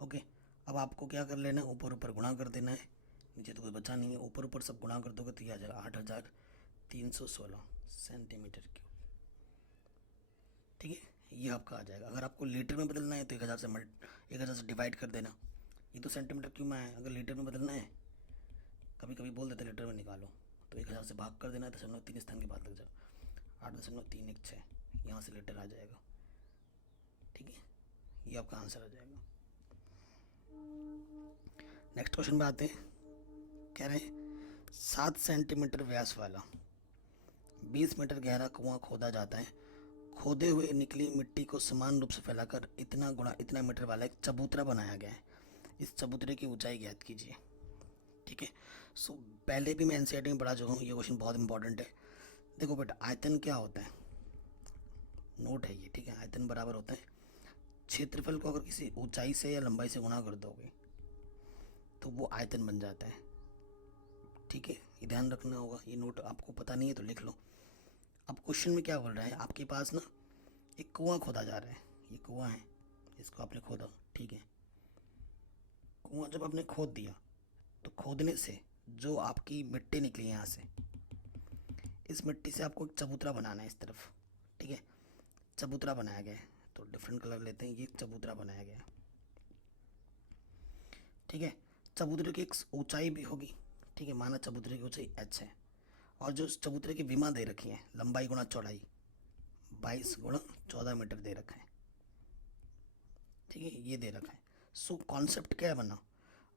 ओके, अब आपको क्या कर लेना है? ऊपर ऊपर गुणा कर देना है। नीचे तो कोई बचा नहीं है, ऊपर ऊपर सब गुणा कर दोगे तो ये आ जाएगा 8316 सेंटीमीटर क्यूब। ठीक है, ये आपका आ जाएगा। अगर आपको लीटर में बदलना है तो 1000 से डिवाइड कर देना। ये तो सेंटीमीटर क्यूब में है, अगर लीटर में बदलना है, कभी कभी बोल देते लीटर में निकालो, तो 1000 से भाग कर देना है, 0.3 स्थान के बाद लग जाएगा। 8.316 यहाँ से लीटर आ जाएगा। ठीक है, ये आपका आंसर आ जाएगा। नेक्स्ट क्वेश्चन में आते हैं। कह रहे हैं 7 सेंटीमीटर व्यास वाला 20 मीटर गहरा कुआं खोदा जाता है। खोदे हुए निकली मिट्टी को समान रूप से फैलाकर इतना गुणा इतना मीटर वाला एक चबूतरा बनाया गया है। इस चबूतरे की ऊंचाई ज्ञात कीजिए। ठीक है, सो पहले भी मैं एनसीईआरटी में पढ़ा चुका हूँ, ये क्वेश्चन बहुत इंपॉर्टेंट है। देखो बेटा, आयतन क्या होता है? नोट है ये, ठीक है। आयतन बराबर होता है क्षेत्रफल को अगर किसी ऊंचाई से या लंबाई से गुणा कर दोगे तो वो आयतन बन जाता है। ठीक है, ये ध्यान रखना होगा। ये नोट आपको पता नहीं है तो लिख लो। अब क्वेश्चन में क्या बोल रहा है, आपके पास ना एक कुआं खोदा जा रहा है। ये कुआं है, इसको आपने खोदा, ठीक है। कुआं जब आपने खोद दिया तो खोदने से जो आपकी मिट्टी निकली यहाँ से, इस मिट्टी से आपको एक चबूतरा बनाना है इस तरफ। ठीक है, चबूतरा बनाया गया है, तो डिफरेंट कलर लेते हैं। ये चबूतरा बनाया गया है, ठीक है। चबूतरे की एक ऊंचाई भी होगी, ठीक है। माना चबूतरे की ऊंचाई h है और जो चबूतरे की विमा दे रखी है, लंबाई गुणा चौड़ाई 22 गुणा 14 मीटर दे रखा है। ठीक है, ये दे रखा है। सो कॉन्सेप्ट क्या है बना,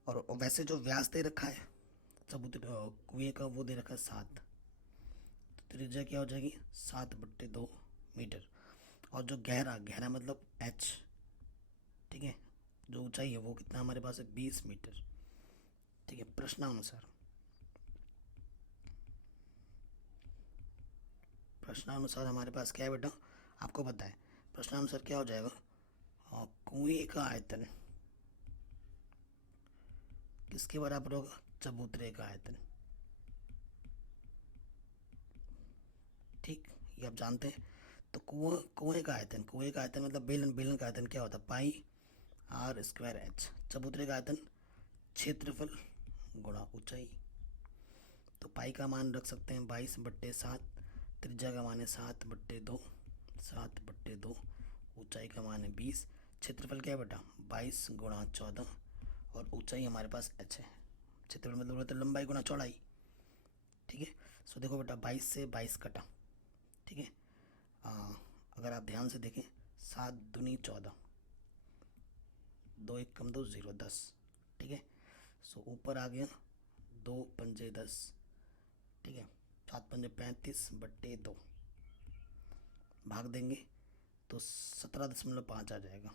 और वैसे जो व्यास दे रखा है चबूतरे कुएं का, वो दे रखा है 7। तो त्रिज्या क्या हो जाएगी? 7/2 मीटर। और जो गहरा, गहरा मतलब h, ठीक है, जो ऊंचाई है वो कितना हमारे पास है? 20 मीटर। ठीक है, प्रश्नानुसार हमारे पास क्या है बेटा? आपको पता है प्रश्नानुसार क्या हो जाएगा? कुएं का आयतन किसके बराबर होगा? चबूतरे का आयतन। ठीक, ये आप जानते हैं। तो कुएं का आयतन मतलब बेलन, बेलन का आयतन क्या होता है? Pi R square H. चबूतरे का आयतन क्षेत्रफल गुणा ऊंचाई। तो पाई का मान रख सकते हैं 22/7, त्रिज्या का मान है 7/2, 7/2, ऊंचाई का मान है 20। क्षेत्रफल क्या है बेटा? 22 गुणा 14 और ऊंचाई हमारे पास h है। क्षेत्रफल मतलब होता है लंबाई गुणा चौड़ाई। ठीक है, सो देखो बेटा, 22 से 22 कटा। ठीक है, अगर आप ध्यान से देखें, 7 दूनी 14, 2 1 कम 2 0 10। ठीक है, सो ऊपर आ गया 2 पंजे 10। ठीक है, 7 पंजे 35/2 भाग देंगे तो 17.5 आ जाएगा।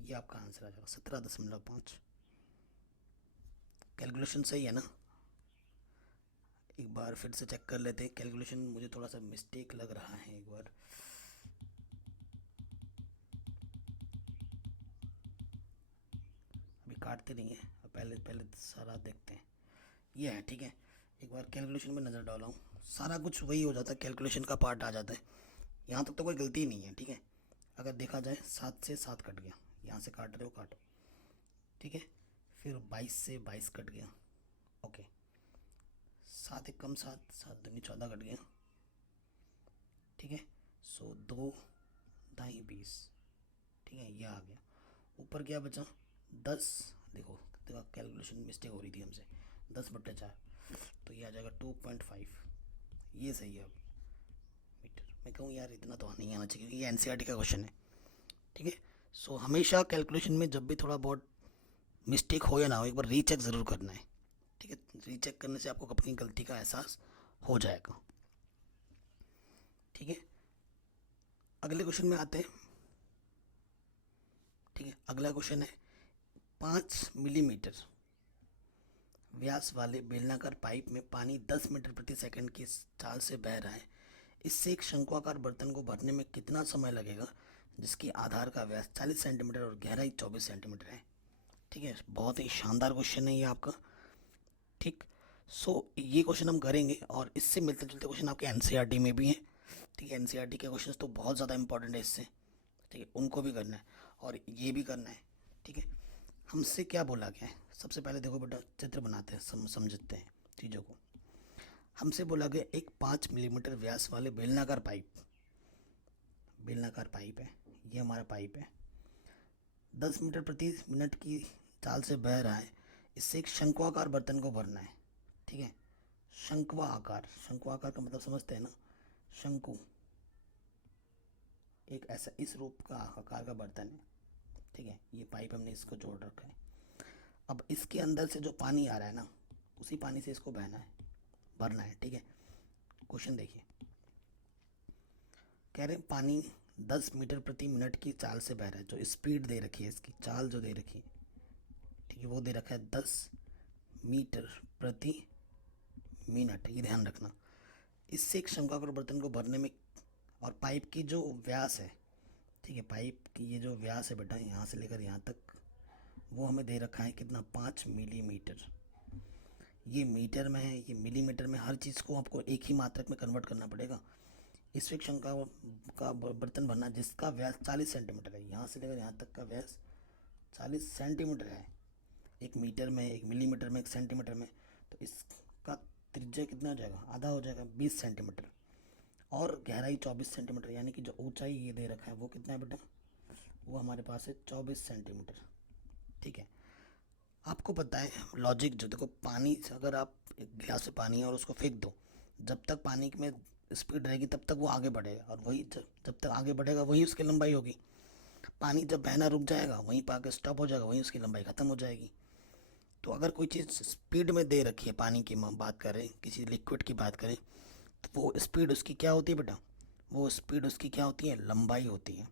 ये आपका आंसर आ जाएगा 17.5। कैलकुलेशन सही है ना? एक बार फिर से चेक कर लेते हैं कैलकुलेशन, मुझे थोड़ा सा मिस्टेक लग रहा है। एक बार अभी काटते नहीं है, पहले पहले सारा देखते हैं। ये है, ठीक है। एक बार कैलकुलेशन में नज़र डाला हूँ, सारा कुछ वही हो जाता है, कैलकुलेशन का पार्ट आ जाता है। यहाँ तक तो कोई गलती नहीं है, ठीक है। अगर देखा जाए 7 से 7 कट गया, यहाँ से काट रहे हो काटो। ठीक है, फिर 22 से 22 कट गया, ओके। 7 1 कम 7, 7 दूनी 14 कट गया। ठीक है। सो 2 दाई 20, ठीक है, ये आ गया। ऊपर क्या बचा 10, देखो कैलकुलेशन मिस्टेक हो रही थी हमसे, 10/4, तो ये आ जाएगा 2.5, ये सही है। अब मीटर मैं कहूँ यार इतना तो नहीं आना चाहिए क्योंकि ये एनसीईआरटी का क्वेश्चन है, ठीक है। सो हमेशा कैलकुलेशन में जब भी थोड़ा बहुत मिस्टेक हो या ना हो, एक बार रीचेक ज़रूर करना है, ठीक है। रीचेक करने से आपको अपनी गलती का एहसास हो जाएगा, ठीक है। अगले क्वेश्चन में आते हैं, ठीक है। अगला क्वेश्चन है 5 मिलीमीटर व्यास वाले बेलनाकार पाइप में पानी 10 मीटर प्रति सेकंड की चाल से बह रहा है। इससे एक शंक्वाकार बर्तन को भरने में कितना समय लगेगा जिसकी आधार का व्यास 40 सेंटीमीटर और गहराई 24 सेंटीमीटर है, ठीक है। बहुत ही शानदार क्वेश्चन है ये आपका, ठीक। सो ये क्वेश्चन हम करेंगे और इससे मिलते जुलते क्वेश्चन आपके एनसीईआरटी में भी हैं, ठीक है। एनसीईआरटी के क्वेश्चन तो बहुत ज़्यादा इंपॉर्टेंट है इससे, ठीक है, उनको भी करना है और ये भी करना है, ठीक है। हमसे क्या बोला गया है, सबसे पहले देखो बेटा चित्र बनाते हैं, समझते हैं चीज़ों को। हमसे बोला गया एक 5 मिलीमीटर व्यास वाले बेलनाकार पाइप है, ये हमारा पाइप है, 10 मीटर प्रति मिनट की चाल से बह रहा है। इससे एक शंक्वाकार बर्तन को भरना है, ठीक है। शंक्वाकार का मतलब समझते हैं ना, शंकु एक ऐसा इस रूप का आकार का बर्तन है, ठीक है। ये पाइप हमने इसको जोड़ रखा है। अब इसके अंदर से जो पानी आ रहा है ना, उसी पानी से इसको भरना है, ठीक है। क्वेश्चन देखिए, कह रहे हैं पानी 10 मीटर प्रति मिनट की चाल से बह रहा है। जो स्पीड दे रखी है, इसकी चाल जो दे रखी है, ठीक है, वो दे रखा है 10 मीटर प्रति मिनट, ये ध्यान रखना। इससे एक शंक्वाकार बर्तन को भरने में, और पाइप की जो व्यास है, ठीक है, पाइप की ये जो व्यास है बेटा यहाँ से लेकर यहाँ तक, वो हमें दे रखा है कितना 5 मिलीमीटर। ये मीटर में है, ये मिलीमीटर में, हर चीज़ को आपको एक ही मात्रक में कन्वर्ट करना पड़ेगा। इस एक शंका का बर्तन भरना जिसका व्यास 40 सेंटीमीटर है, यहाँ से लेकर यहाँ तक का व्यास 40 सेंटीमीटर है, एक मीटर में, एक मिलीमीटर में, एक सेंटीमीटर में, तो इसका त्रिज्या कितना हो जाएगा, आधा हो जाएगा 20 सेंटीमीटर, और गहराई 24 सेंटीमीटर, यानी कि जो ऊंचाई ये दे रखा है वो कितना है बेटा, वो हमारे पास है 24 सेंटीमीटर, ठीक है। आपको पता है लॉजिक, जो देखो पानी, अगर आप एक गिलास में पानी है और उसको फेंक दो, जब तक पानी में स्पीड रहेगी तब तक वो आगे बढ़ेगा, और वही जब तक आगे बढ़ेगा वही उसकी लंबाई होगी। पानी जब बहना रुक जाएगा वहीं पर आके स्टॉप हो जाएगा, वहीं उसकी लंबाई ख़त्म हो जाएगी। तो अगर कोई चीज़ स्पीड में दे रखी है, पानी की बात करें, किसी लिक्विड की बात करें, तो वो स्पीड उसकी क्या होती है बेटा, वो स्पीड उसकी क्या होती है, लंबाई होती है,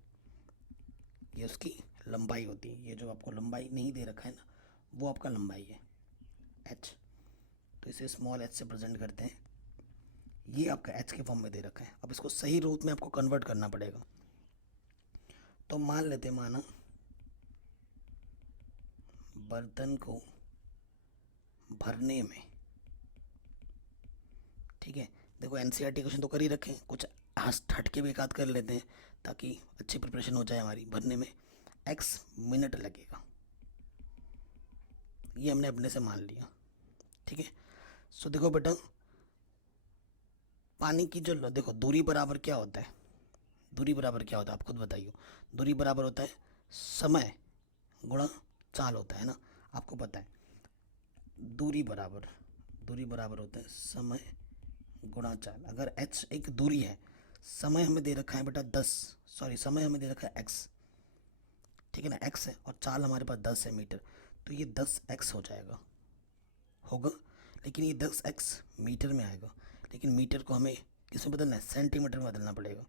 ये उसकी लंबाई होती है। ये जो आपको लंबाई नहीं दे रखा है ना, वो आपका लंबाई है एच, तो इसे स्मॉल एच से प्रेजेंट करते हैं। ये आपका एच के फॉर्म में दे रखा है। अब इसको सही रूप में आपको कन्वर्ट करना पड़ेगा। तो मान लेते, माना बर्तन को भरने में, ठीक है, देखो एनसीईआरटी क्वेश्चन तो कर ही रखे हैं, कुछ हट के भी एक आध कर लेते हैं ताकि अच्छी प्रिपरेशन हो जाए हमारी। भरने में x मिनट लगेगा, ये हमने अपने से मान लिया, ठीक है। सो देखो बेटा, पानी की जो, देखो दूरी बराबर क्या होता है, दूरी बराबर क्या होता है आप खुद बताइए। दूरी बराबर होता है समय गुणा चाल होता है ना, आपको पता है। दूरी बराबर होता है समय गुणा चाल। अगर h एक दूरी है, समय हमें दे रखा है बेटा 10, सॉरी समय हमें दे रखा है x, ठीक है ना, x है, और चाल हमारे पास 10 है मीटर, तो ये 10x हो जाएगा, होगा। लेकिन ये 10x मीटर में आएगा, लेकिन मीटर को हमें किस में बदलना है, सेंटीमीटर में बदलना पड़ेगा।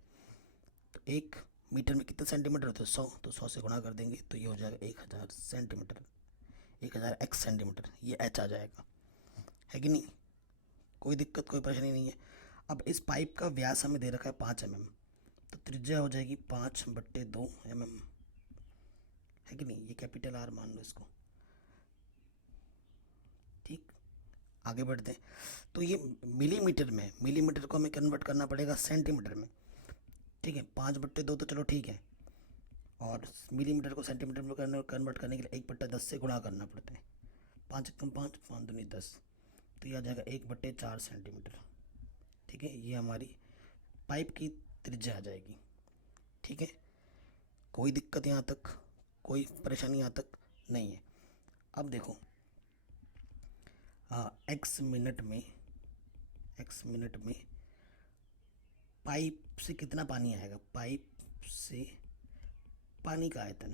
तो एक मीटर में कितने सेंटीमीटर होते हैं, 100, तो 100 से गुणा कर देंगे तो ये हो जाएगा 1000 सेंटीमीटर, 1000x सेंटीमीटर, ये h आ जाएगा, है कि नहीं। कोई दिक्कत, कोई परेशानी नहीं है। अब इस पाइप का व्यास हमें दे रखा है 5 mm, तो त्रिज्या हो जाएगी 5/2 mm, है कि नहीं। ये कैपिटल R मान लो इसको, ठीक। आगे बढ़ते हैं, तो ये मिलीमीटर में, मिलीमीटर को हमें कन्वर्ट करना पड़ेगा सेंटीमीटर में, ठीक है। 5/2 तो चलो ठीक है, और मिलीमीटर को सेंटीमीटर में कन्वर्ट करने के लिए 1/10 से गुणा करना पड़ता है। 5 एकम 5, 5 दूनी 10, तो ये आ जाएगा 1/4 सेंटीमीटर, ठीक है। ये हमारी पाइप की त्रिज्या आ जाएगी। ठीक है, कोई दिक्कत यहाँ तक, कोई परेशानी यहाँ तक नहीं है। अब देखो, हाँ, एक्स मिनट में पाइप से कितना पानी आएगा, पाइप से पानी का आयतन।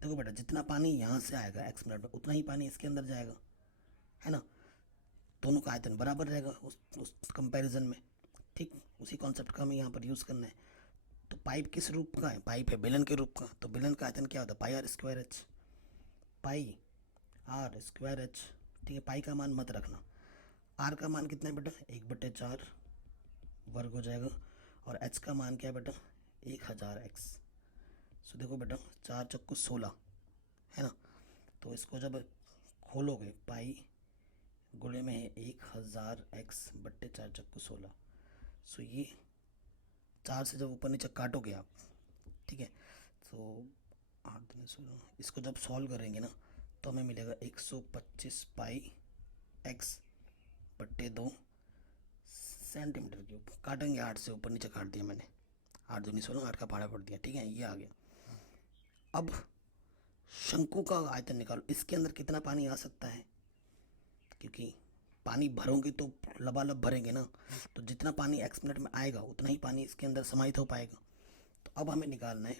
देखो बेटा, जितना पानी यहाँ से आएगा एक्स मिनट में, उतना ही पानी इसके अंदर जाएगा, है ना। दोनों का आयतन बराबर रहेगा उस कंपैरिजन में। ठीक, उसी कॉन्सेप्ट का हमें यहाँ पर यूज़ करना है। तो पाइप किस रूप का है, पाइप है बेलन के रूप का, तो बेलन का आयतन क्या होता है, pi R square H, pi R square H. ठीक है, पाई का मान मत रखना, आर का मान कितना है बेटा, 1/4 वर्ग हो जाएगा, और एच का मान क्या है बेटा, 1000x। सो देखो बेटा, 4 चक्कू 16, है ना। तो इसको जब खोलोगे, पाई गुणे में है 1000x/4 चक्कू 16। सो ये 4 से जब ऊपर नीचे काटोगे आप, ठीक है, तो 8 में 16, इसको जब सॉल्व करेंगे ना, तो हमें मिलेगा 125 पाई x/2 सेंटीमीटर क्यूब। काटेंगे 8 से ऊपर नीचे काट दिया मैंने, 8 दूनी 16, 8 का पहाड़ा पड़ दिया। ठीक है, ये आ गया। अब शंकु का आयतन निकालो, इसके अंदर कितना पानी आ सकता है, क्योंकि पानी भरोगे तो लबालब भरेंगे ना, तो जितना पानी एक्स मिनट में आएगा उतना ही पानी इसके अंदर समाहित हो पाएगा। तो अब हमें निकालना है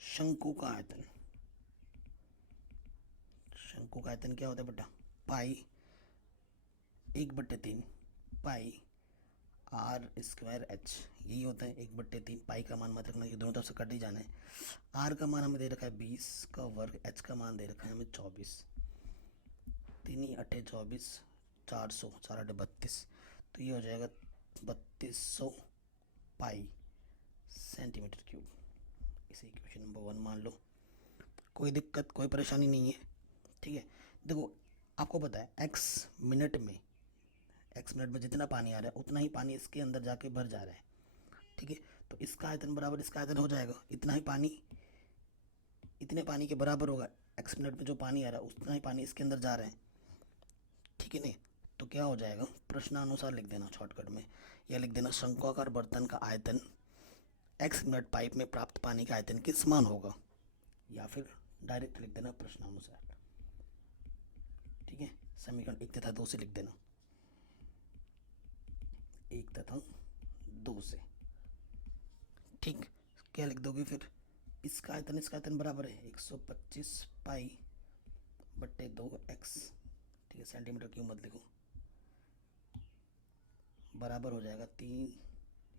शंकु का आयतन। शंकु का आयतन क्या होता है बेटा, पाई 1/3 पाई आर स्क्वायर एच, यही होता है 1/3। पाई का मान मत रखना, ये दोनों तरफ से कट ही जाना है। आर का मान हमें दे रखा है 20 का वर्ग, एच का मान दे रखा है हमें 24, 3 8 24, 400, 4 8 32, तो ये हो जाएगा 3200 पाई सेंटीमीटर क्यूब। इसे इक्वेशन नंबर 1 मान लो, कोई दिक्कत कोई परेशानी नहीं है। ठीक है, देखो आपको पता है एक्स मिनट में जितना पानी आ रहा है उतना ही पानी इसके अंदर जाके भर जा रहा है। ठीक है, तो इसका आयतन बराबर इसका आयतन हो जाएगा, इतना ही पानी, इतने पानी के बराबर होगा। एक्स मिनट में जो पानी आ रहा है उतना ही पानी इसके अंदर जा रहा है। ठीक है नहीं, तो क्या हो जाएगा, प्रश्नानुसार लिख देना शॉर्टकट में, या लिख देना शंक्वाकार बर्तन का आयतन एक्स मिनट पाइप में प्राप्त पानी का आयतन के समान होगा, या फिर डायरेक्ट लिख देना प्रश्नानुसार। ठीक है, समीकरण 1 तथा 2 से लिख देना, 1 तथा 2 से। ठीक, क्या लिख दोगे फिर, इसका आयतन बराबर है 125 पाई/2 x। ठीक है, सेंटीमीटर क्यों मत लिखो, बराबर हो जाएगा 3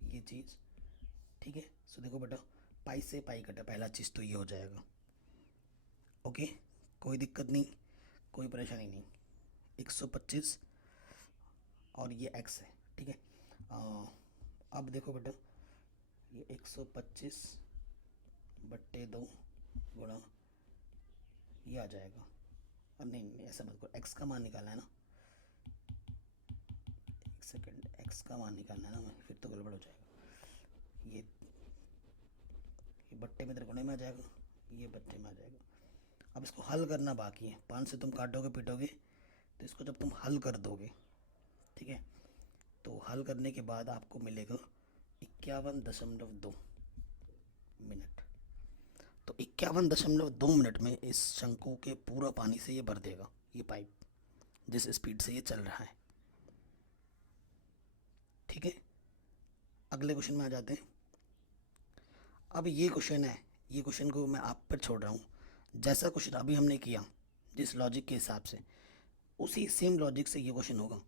ये चीज़। ठीक है, सो देखो बेटा, पाई से पाई कटा, पहला चीज़ तो ये हो जाएगा। ओके, कोई दिक्कत नहीं, कोई परेशानी नहीं। 125 और ये x है। ठीक है, अब देखो बेटा, ये 125/2 गुणा ये आ जाएगा, और नहीं ऐसा मत करो, x का मान निकालना है ना, एक सेकेंड, x का मान निकालना है ना, फिर तो गड़बड़ हो जाएगा। ये बट्टे में तेरे गुणे में आ जाएगा, ये बट्टे में आ जाएगा। अब इसको हल करना बाकी है, 5 से तुम काटोगे पीटोगे, तो इसको जब तुम हल कर दोगे, ठीक है, तो हल करने के बाद आपको मिलेगा 51.2 मिनट। तो 51.2 मिनट में इस शंकु के पूरा पानी से ये भर देगा, ये पाइप जिस स्पीड से ये चल रहा है। ठीक है, अगले क्वेश्चन में आ जाते हैं। अब ये क्वेश्चन है, ये क्वेश्चन को मैं आप पर छोड़ रहा हूँ। जैसा क्वेश्चन अभी हमने किया, जिस लॉजिक के हिसाब से, उसी सेम लॉजिक से ये क्वेश्चन होगा।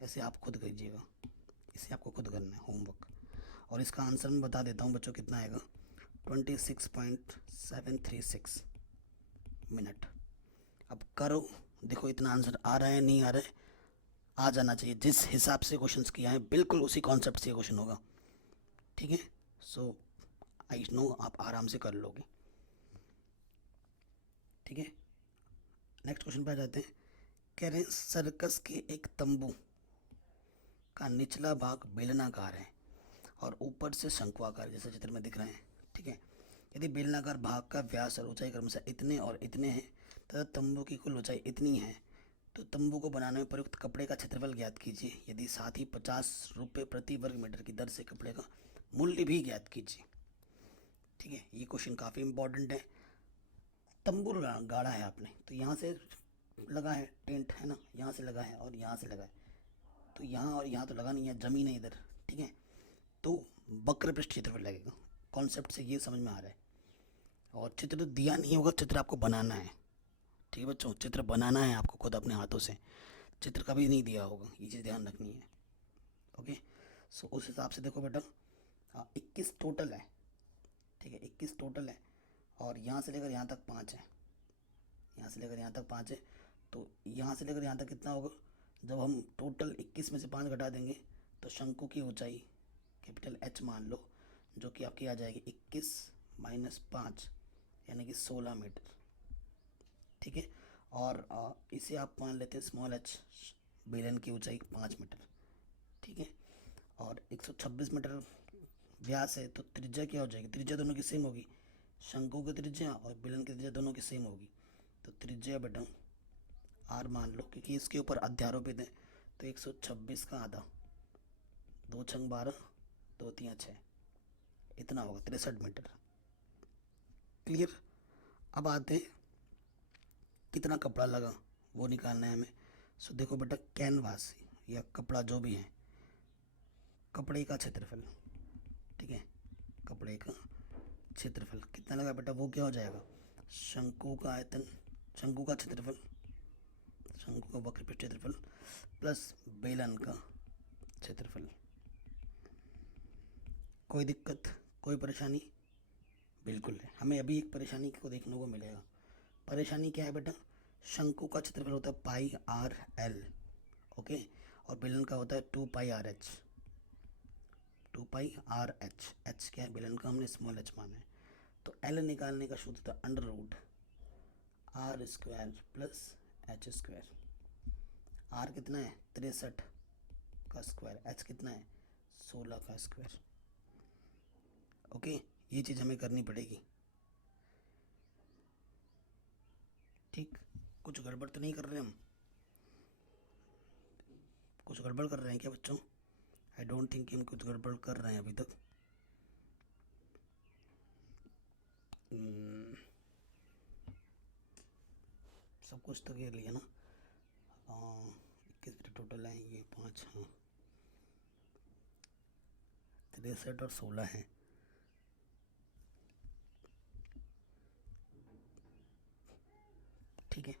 ऐसे आप खुद कीजिएगा, इसे आपको खुद करना है होमवर्क। और इसका आंसर मैं बता देता हूँ बच्चों, कितना आएगा, 26.736 मिनट। अब करो, देखो इतना आंसर आ रहा है नहीं आ रहा है, आ जाना चाहिए। जिस हिसाब से क्वेश्चंस किया है बिल्कुल उसी कॉन्सेप्ट से क्वेश्चन होगा। ठीक है, सो आई नो आप आराम से कर लोगे। ठीक है, नेक्स्ट क्वेश्चन पे आ जाते हैं। कह रहे हैं सर्कस के एक तंबू का निचला भाग बेलनाकार है और ऊपर से शंक्वाकार, जैसे चित्र में दिख रहे हैं। ठीक है, यदि बेलनाकार भाग का व्यास और ऊंचाई क्रमशः इतने और इतने हैं तथा तंबू की कुल ऊंचाई इतनी है, तो तो तंबू को बनाने में प्रयुक्त कपड़े का क्षेत्रफल ज्ञात कीजिए, यदि साथ ही 50 रुपये प्रति वर्ग मीटर की दर से कपड़े का मूल्य भी ज्ञात कीजिए। ठीक है, ये क्वेश्चन काफ़ी इंपॉर्टेंट है। तंबू गाड़ा है आपने, तो यहाँ से लगा है टेंट, है ना, यहाँ से लगा है और यहाँ से लगा है, तो यहाँ और यहाँ तो लगा नहीं है, जमीन है इधर। ठीक है, तो वक्र पृष्ठ क्षेत्रफल लगेगा। कॉन्सेप्ट से ये समझ में आ रहा है। और चित्र दिया नहीं होगा, चित्र आपको बनाना है। ठीक है बच्चों, चित्र बनाना है आपको खुद अपने हाथों से, चित्र कभी नहीं दिया होगा, ये चीज़ ध्यान रखनी है। ओके, सो उस हिसाब से देखो बेटा, 21 टोटल है। ठीक है, 21 टोटल है, और यहाँ से लेकर यहाँ तक 5 है, यहाँ से लेकर यहाँ तक 5 है, तो यहाँ से लेकर यहाँ तक कितना होगा? जब हम टोटल 21 में से 5 घटा देंगे तो शंकु की ऊंचाई कैपिटल H मान लो, जो कि आपकी आ जाएगी 21 माइनस 5 यानी कि 16 मीटर। ठीक है, और इसे आप मान लेते हैं स्मॉल h, बेलन की ऊंचाई 5 मीटर। ठीक है, और 126 मीटर व्यास है, तो त्रिज्या क्या हो जाएगी? त्रिज्या दोनों की सेम होगी, शंकु की त्रिज्या और बेलन की त्रिज्या दोनों की सेम होगी। तो त्रिज्या बेटा r मान लो, क्योंकि इसके ऊपर अध्यारोपित है, तो 126 का आधा, 2 छंग 12, 2 3 6, इतना होगा 63 मीटर। क्लियर? अब आते हैं कितना कपड़ा लगा वो निकालना है हमें। सो देखो बेटा, कैनवास या कपड़ा जो भी है, कपड़े का क्षेत्रफल, ठीक है, कपड़े का क्षेत्रफल कितना लगा बेटा? वो क्या हो जाएगा? शंकु का आयतन, शंकु का क्षेत्रफल, शंकु का वक्र पृष्ठ क्षेत्रफल प्लस बेलन का क्षेत्रफल। कोई दिक्कत, कोई परेशानी? बिल्कुल है, हमें अभी एक परेशानी को देखने को मिलेगा। परेशानी क्या है बेटा? शंकु का क्षेत्रफल होता है पाई आर एल, ओके, और बेलन का होता है 2 pi R H, 2 pi R H. H क्या है? बेलन का हमने स्मॉल एच माना है। तो एल निकालने का सूत्र था under root R square plus H square. R कितना है? 63 का स्क्वायर, एच कितना है? 16 का स्क्वायर। ओके, ये चीज़ हमें करनी पड़ेगी। ठीक, कुछ गड़बड़ तो नहीं कर रहे हम? कुछ गड़बड़ कर रहे हैं क्या बच्चों? आई डोंट थिंक हम कुछ गड़बड़ कर रहे हैं अभी तक। सब कुछ तो कर लिया ना? 21 टोटल है, ये 5, हाँ 63 और 16 है। ठीक है,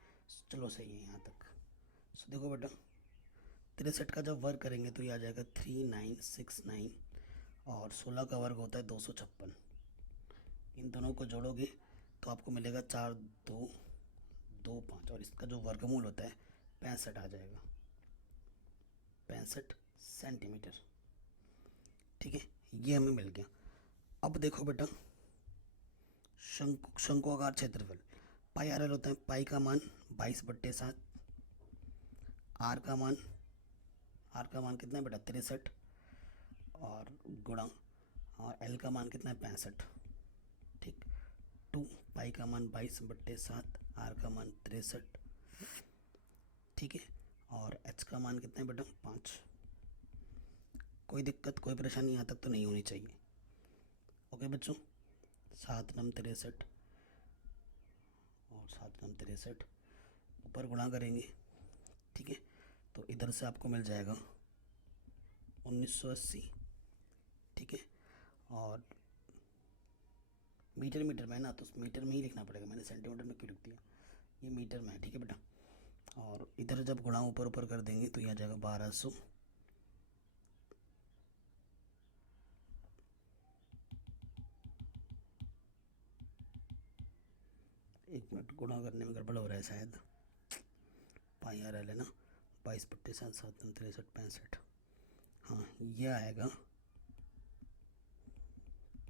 चलो सही है यहाँ तक। सो देखो बेटा, 63 का जब वर्ग करेंगे तो ये आ जाएगा 3969, और 16 का वर्ग होता है 256। इन दोनों को जोड़ोगे तो आपको मिलेगा 4225, और इसका जो वर्गमूल होता है 65 आ जाएगा, 65 सेंटीमीटर। ठीक है, ये हमें मिल गया। अब देखो बेटा, शंकुआकार क्षेत्रफल पाई आर एल होता है, पाई का मान 22/7, आर का मान कितना है बेटा? 63, और गुणा, और एल का मान कितना है? 65। ठीक, 2 पाई का मान 22/7, आर का मान 63, ठीक है, और एच का मान कितना है बेटा? 5। कोई दिक्कत, कोई परेशानी यहाँ तक तो नहीं होनी चाहिए। ओके बच्चों, 7 नम 63 और 7 नम 63 ऊपर गुणा करेंगे। ठीक है, तो इधर से आपको मिल जाएगा 1980। ठीक है, और मीटर में है ना, तो मीटर में ही लिखना पड़ेगा, मैंने सेंटीमीटर में क्यों लिख दिया? ये मीटर में है। ठीक है बेटा, और इधर जब गुणा ऊपर ऊपर कर देंगे तो ये आ जाएगा 1200। एक मिनट, गुणा करने में गड़बड़ हो रहा है शायद। पाई आर एल है ना, 22/7, 7 नम 63, 65, हाँ ये आएगा।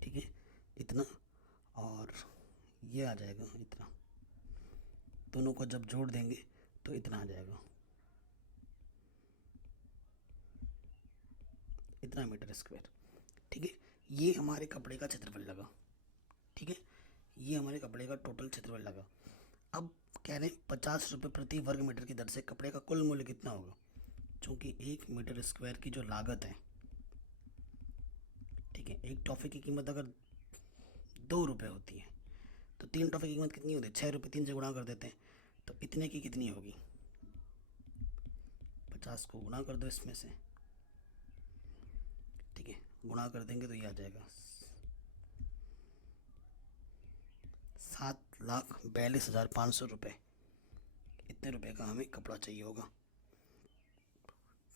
ठीक है, इतना, और ये आ जाएगा इतना, दोनों को जब जोड़ देंगे तो इतना आ जाएगा, इतना मीटर स्क्वायर। ठीक है, ये हमारे कपड़े का क्षेत्रफल लगा। ठीक है, ये हमारे कपड़े का टोटल क्षेत्रफल लगा। अब कह रहे हैं 50 रुपये प्रति वर्ग मीटर की दर से कपड़े का कुल मूल्य कितना होगा। चूँकि 1 मीटर स्क्वायर की जो लागत है, ठीक है, एक टॉफ़ी की कीमत अगर 2 रुपये होती है तो 3 टॉफ़ी की कीमत कितनी होती है, 6 रुपये। 3 से गुणा कर देते हैं तो इतने की कितनी होगी, 50 को गुणा कर दो इसमें से, ठीक है, गुणा कर देंगे तो ये आ जाएगा 7,42,500 रुपये। इतने रुपए का हमें कपड़ा चाहिए होगा।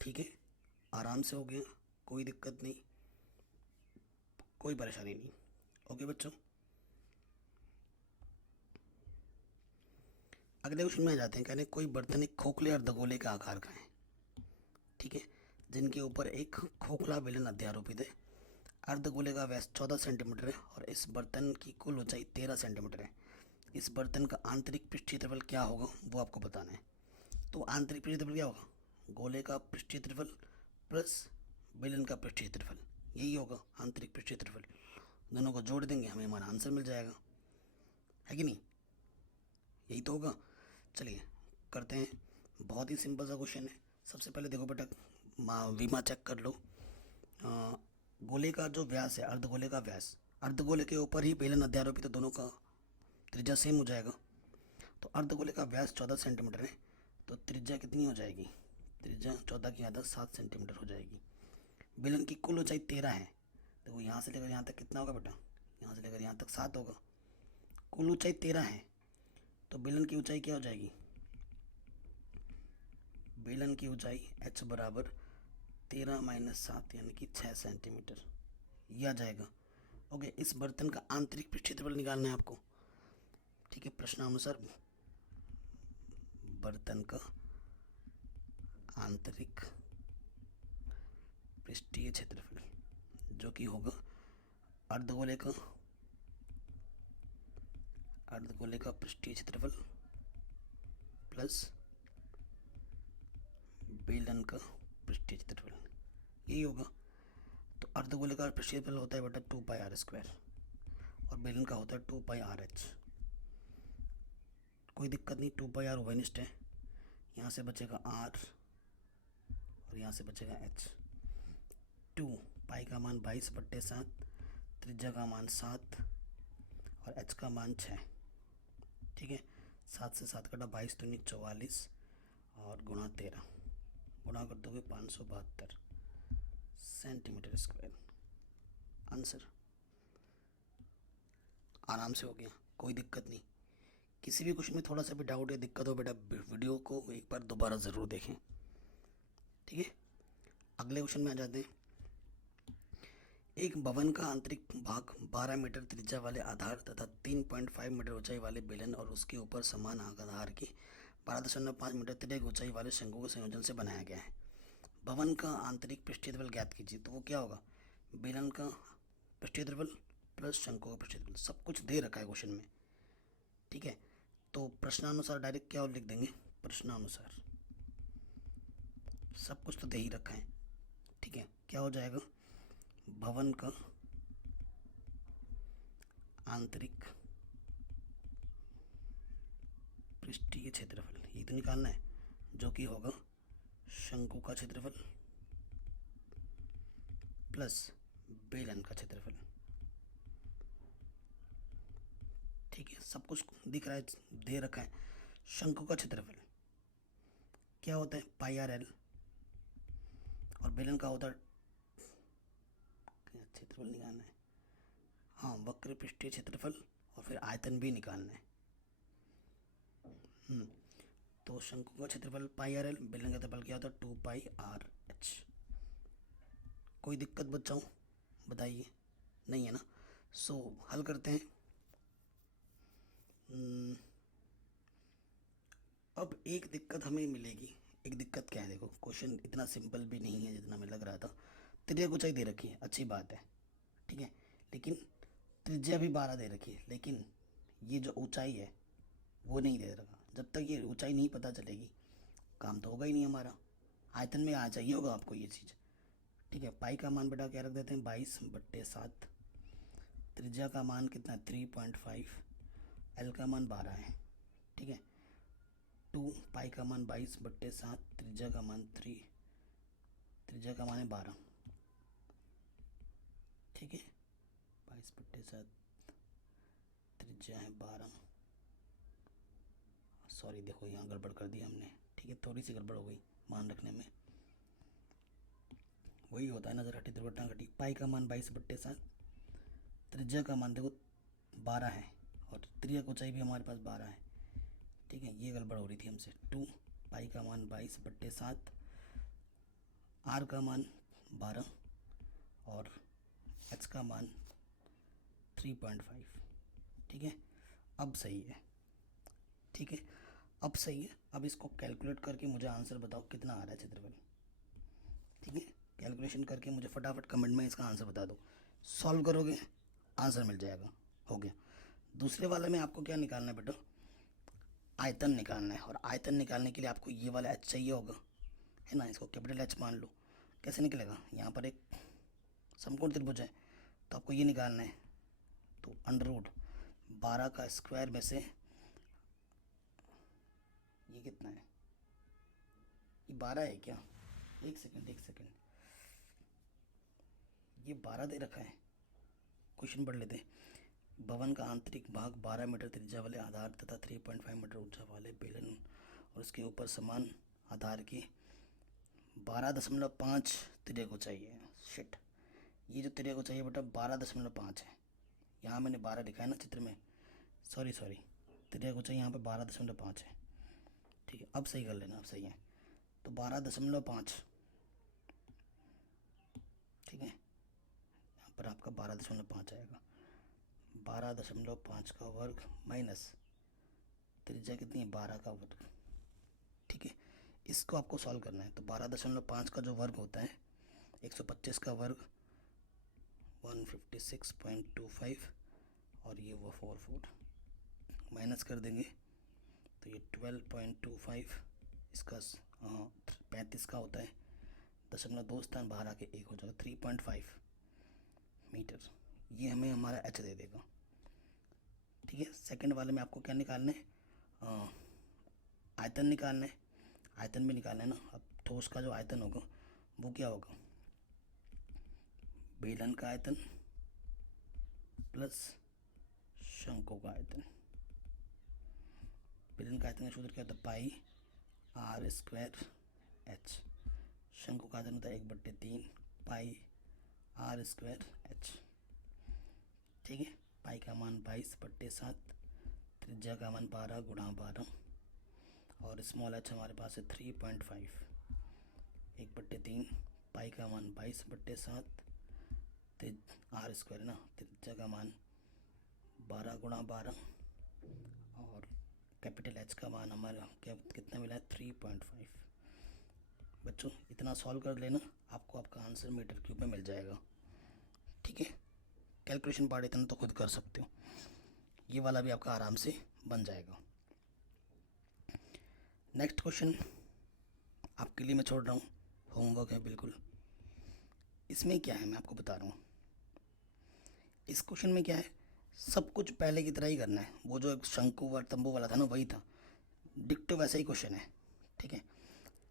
ठीक है, आराम से हो गया, कोई दिक्कत नहीं, कोई परेशानी नहीं। ओके बच्चों, अगले क्वेश्चन में आ जाते हैं। कहने कोई बर्तन एक खोखले और दगोले के आकार का है, ठीक है, जिनके ऊपर एक खोखला बेलन अध्यारोपित है। अर्धगोले का व्यास 14 सेंटीमीटर है और इस बर्तन की कुल ऊंचाई 13 सेंटीमीटर है। इस बर्तन का आंतरिक पृष्ठीय क्षेत्रफल क्या होगा वो आपको बताना है। तो आंतरिक पृष्ठीय क्षेत्रफल क्या होगा, गोले का पृष्ठीय क्षेत्रफल प्लस बेलन का पृष्ठीय क्षेत्रफल, यही होगा आंतरिक पृष्ठीय क्षेत्रफल। दोनों को जोड़ देंगे, हमें हमारा आंसर मिल जाएगा, है कि नहीं, यही तो होगा। चलिए करते हैं, बहुत ही सिंपल सा क्वेश्चन है। सबसे पहले देखो बेटा, विमा चेक कर लो। गोले का जो व्यास है, अर्धगोले का व्यास, अर्धगोले के ऊपर ही बेलन अध्यारोपित, तो दोनों का त्रिज्या सेम हो जाएगा। तो अर्धगोले का व्यास 14 सेंटीमीटर है, तो त्रिज्या कितनी हो जाएगी, त्रिज्या 14 की आधा 7 सेंटीमीटर हो जाएगी। बेलन की कुल ऊंचाई 13 है, देखो यहाँ से लेकर यहाँ तक कितना होगा बेटा, यहाँ से लेकर यहाँ तक 7 होगा। कुल ऊंचाई 13 है, तो बेलन की ऊंचाई क्या हो जाएगी, बेलन की ऊंचाई h बराबर 13 - 7 यानी कि 6 सेंटीमीटर, यह आ जाएगा। ओके, इस बर्तन का आंतरिक पृष्ठीय क्षेत्रफल निकालना है आपको, ठीक है। प्रश्नानुसार बर्तन का आंतरिक पृष्ठीय क्षेत्रफल जो कि होगा अर्धगोले का पृष्ठीय क्षेत्रफल प्लस बेलन का पृष्ठीय क्षेत्रफल, यही होगा। तो अर्धगोले का पृष्ठीय क्षेत्रफल होता है बेटा 2πr² और बेलन का होता है 2πrh। कोई दिक्कत नहीं, 2πr ओवरनिस्ट है, यहाँ से बचेगा r और यहाँ से बचेगा h। 2 पाई का मान 22/7, त्रिज्या का मान 7 और h का मान 6, ठीक है। 7 से 7 कटा 22 दूनी 44 और गुणा 13, गुणा कर दोगे 572 सेंटीमीटर स्क्वायर। आंसर आराम से हो गया, कोई दिक्कत नहीं। किसी भी क्वेश्चन में थोड़ा सा भी डाउट या दिक्कत हो बेटा, वीडियो को एक बार दोबारा ज़रूर देखें, ठीक है। अगले क्वेश्चन में आ जाते हैं। एक भवन का आंतरिक भाग 12 मीटर त्रिज्या वाले आधार तथा 3.5 मीटर ऊंचाई वाले बेलन और उसके ऊपर समान आधार के 12.5 मीटर तिर्यक ऊंचाई वाले शंकु के संयोजन से बनाया गया है। भवन का आंतरिक पृष्ठीय क्षेत्रफल ज्ञात कीजिए। तो वो क्या होगा, बेलन का पृष्ठीय क्षेत्रफल प्लस शंकु का पृष्ठीय क्षेत्रफल, सब कुछ दे रखा है क्वेश्चन में, ठीक है। तो प्रश्नानुसार डायरेक्ट क्या लिख देंगे, प्रश्नानुसार, सब कुछ तो दे ही रखा है, ठीक है। क्या हो जाएगा, भवन का आंतरिक पृष्ठीय क्षेत्रफल, ये तो निकालना है, जो कि होगा शंकु का क्षेत्रफल प्लस बेलन का क्षेत्रफल, ठीक है। सब कुछ दिख रहा है, दे रखा है। शंकु का क्षेत्रफल क्या होता है, πrl, और बेलन का होता है, क्षेत्रफल निकालना है, हाँ, वक्र पृष्ठीय क्षेत्रफल और फिर आयतन भी निकालना है। तो शंकु का क्षेत्रफल πrl, बेलन का क्षेत्रफल क्या होता है 2πrh। कोई दिक्कत बच्चों बताइए, नहीं है ना। सो हल करते हैं। अब एक दिक्कत हमें मिलेगी, एक दिक्कत क्या है, देखो क्वेश्चन इतना सिंपल भी नहीं है जितना हमें लग रहा था। त्रिज्या ऊंचाई दे रखी है, अच्छी बात है, ठीक है, लेकिन त्रिज्या भी 12 दे रखी है, लेकिन ये जो ऊंचाई है वो नहीं दे रखा। जब तक ये ऊंचाई नहीं पता चलेगी काम तो होगा ही नहीं हमारा। आयतन में आ चाहिए होगा आपको ये चीज़, ठीक है। पाई का मान बेटा क्या रख देते हैं 22/7, त्रिज्या का मान कितना 3.5, एल का मान 12 है, ठीक है। 2 पाई का मान 22/7, त्रिज्या का मान 3, त्रिज्या का मान है 12, ठीक है। 22/7, त्रिज्या है 12। सॉरी देखो यहाँ गड़बड़ कर दी हमने, ठीक है, थोड़ी सी गड़बड़ हो गई मान रखने में, वही होता है नज़र हटी दुर्घटना घटी। पाई का मान 22/7, त्रिज्या का मान देखो 12 है और त्रिज्या ऊंचाई भी हमारे पास 12 है, ठीक है, ये गड़बड़ हो रही थी हमसे। 2 पाई का मान 22/7, आर का मान 12 और एच का मान 3.5, ठीक है। अब सही है, ठीक है, अब सही है। अब इसको कैलकुलेट करके मुझे आंसर बताओ कितना आ रहा है क्षेत्रफल, ठीक है। कैलकुलेशन करके मुझे फटाफट कमेंट में इसका आंसर बता दो। सॉल्व करोगे आंसर मिल जाएगा, हो गया। दूसरे वाले में आपको क्या निकालना है बेटा, आयतन निकालना है, और आयतन निकालने के लिए आपको ये वाला एच चाहिए होगा, है ना। इसको कैपिटल एच मान लो। कैसे निकलेगा, यहाँ पर एक समकोण त्रिभुज है तो आपको ये निकालना है, तो √12 का स्क्वायर में से ये कितना है, ये 12 है क्या, एक सेकंड, ये 12 दे रखा है। क्वेश्चन पढ़ लेते हैं। भवन का आंतरिक भाग 12 मीटर त्रिज्या वाले आधार तथा 3.5 मीटर ऊंचा वाले बेलन और उसके ऊपर समान आधार की 12.5 त्रिज्या को चाहिए। शिट, ये जो त्रिज्या को चाहिए बेटा 12.5 है, यहाँ मैंने 12 लिखा है ना चित्र में, सॉरी त्रिज्या को चाहिए यहाँ पे 12.5 है, ठीक है। अब सही कर लेना, अब सही है, तो 12.5, ठीक है, यहाँ पर आपका 12.5 आएगा। 12.5 का वर्ग माइनस त्रिज्या कितनी है 12 का वर्ग, ठीक है। इसको आपको सॉल्व करना है, तो 12.5 का जो वर्ग होता है 125 का वर्ग 156.25 और ये वो 44 माइनस कर देंगे तो ये 12.25, इसका 35 का होता है, 0.2 स्थान बाहर आके 1 हो जाएगा, 3.5 मीटर। ये हमें हमारा एच दे देगा, ठीक है। सेकंड वाले में आपको क्या निकालना है, आयतन निकालना है, आयतन भी निकालना है ना। अब ठोस का जो आयतन होगा वो क्या होगा, बेलन का आयतन प्लस शंकु का आयतन। बेलन का आयतन का सूत्र क्या होता है, पाई r² h। शंकु का आयतन होता है 1/3 पाई r² h, ठीक है। पाई का मान 22/7, त्रिज्या का मान 12 × 12 और स्मॉल h हमारे पास है 3.5, 1/3 पाई का मान 22/7, r² ना, त्रिज्या का मान 12 × 12 और कैपिटल एच का मान हमारा क्या कितना मिला है 3.5। बच्चों इतना सॉल्व कर लेना, आपको आपका आंसर मीटर क्यूब में मिल जाएगा, ठीक है। कैलकुलेशन पार्ट इतना तो खुद कर सकते हो, ये वाला भी आपका आराम से बन जाएगा। नेक्स्ट क्वेश्चन आपके लिए मैं छोड़ रहा हूँ, होमवर्क है बिल्कुल। इसमें क्या है मैं आपको बता रहा हूँ, इस क्वेश्चन में क्या है, सब कुछ पहले की तरह ही करना है। वो जो एक शंकु व तंबू वाला था ना वही था, डिक्टो वैसा ही क्वेश्चन है, ठीक है।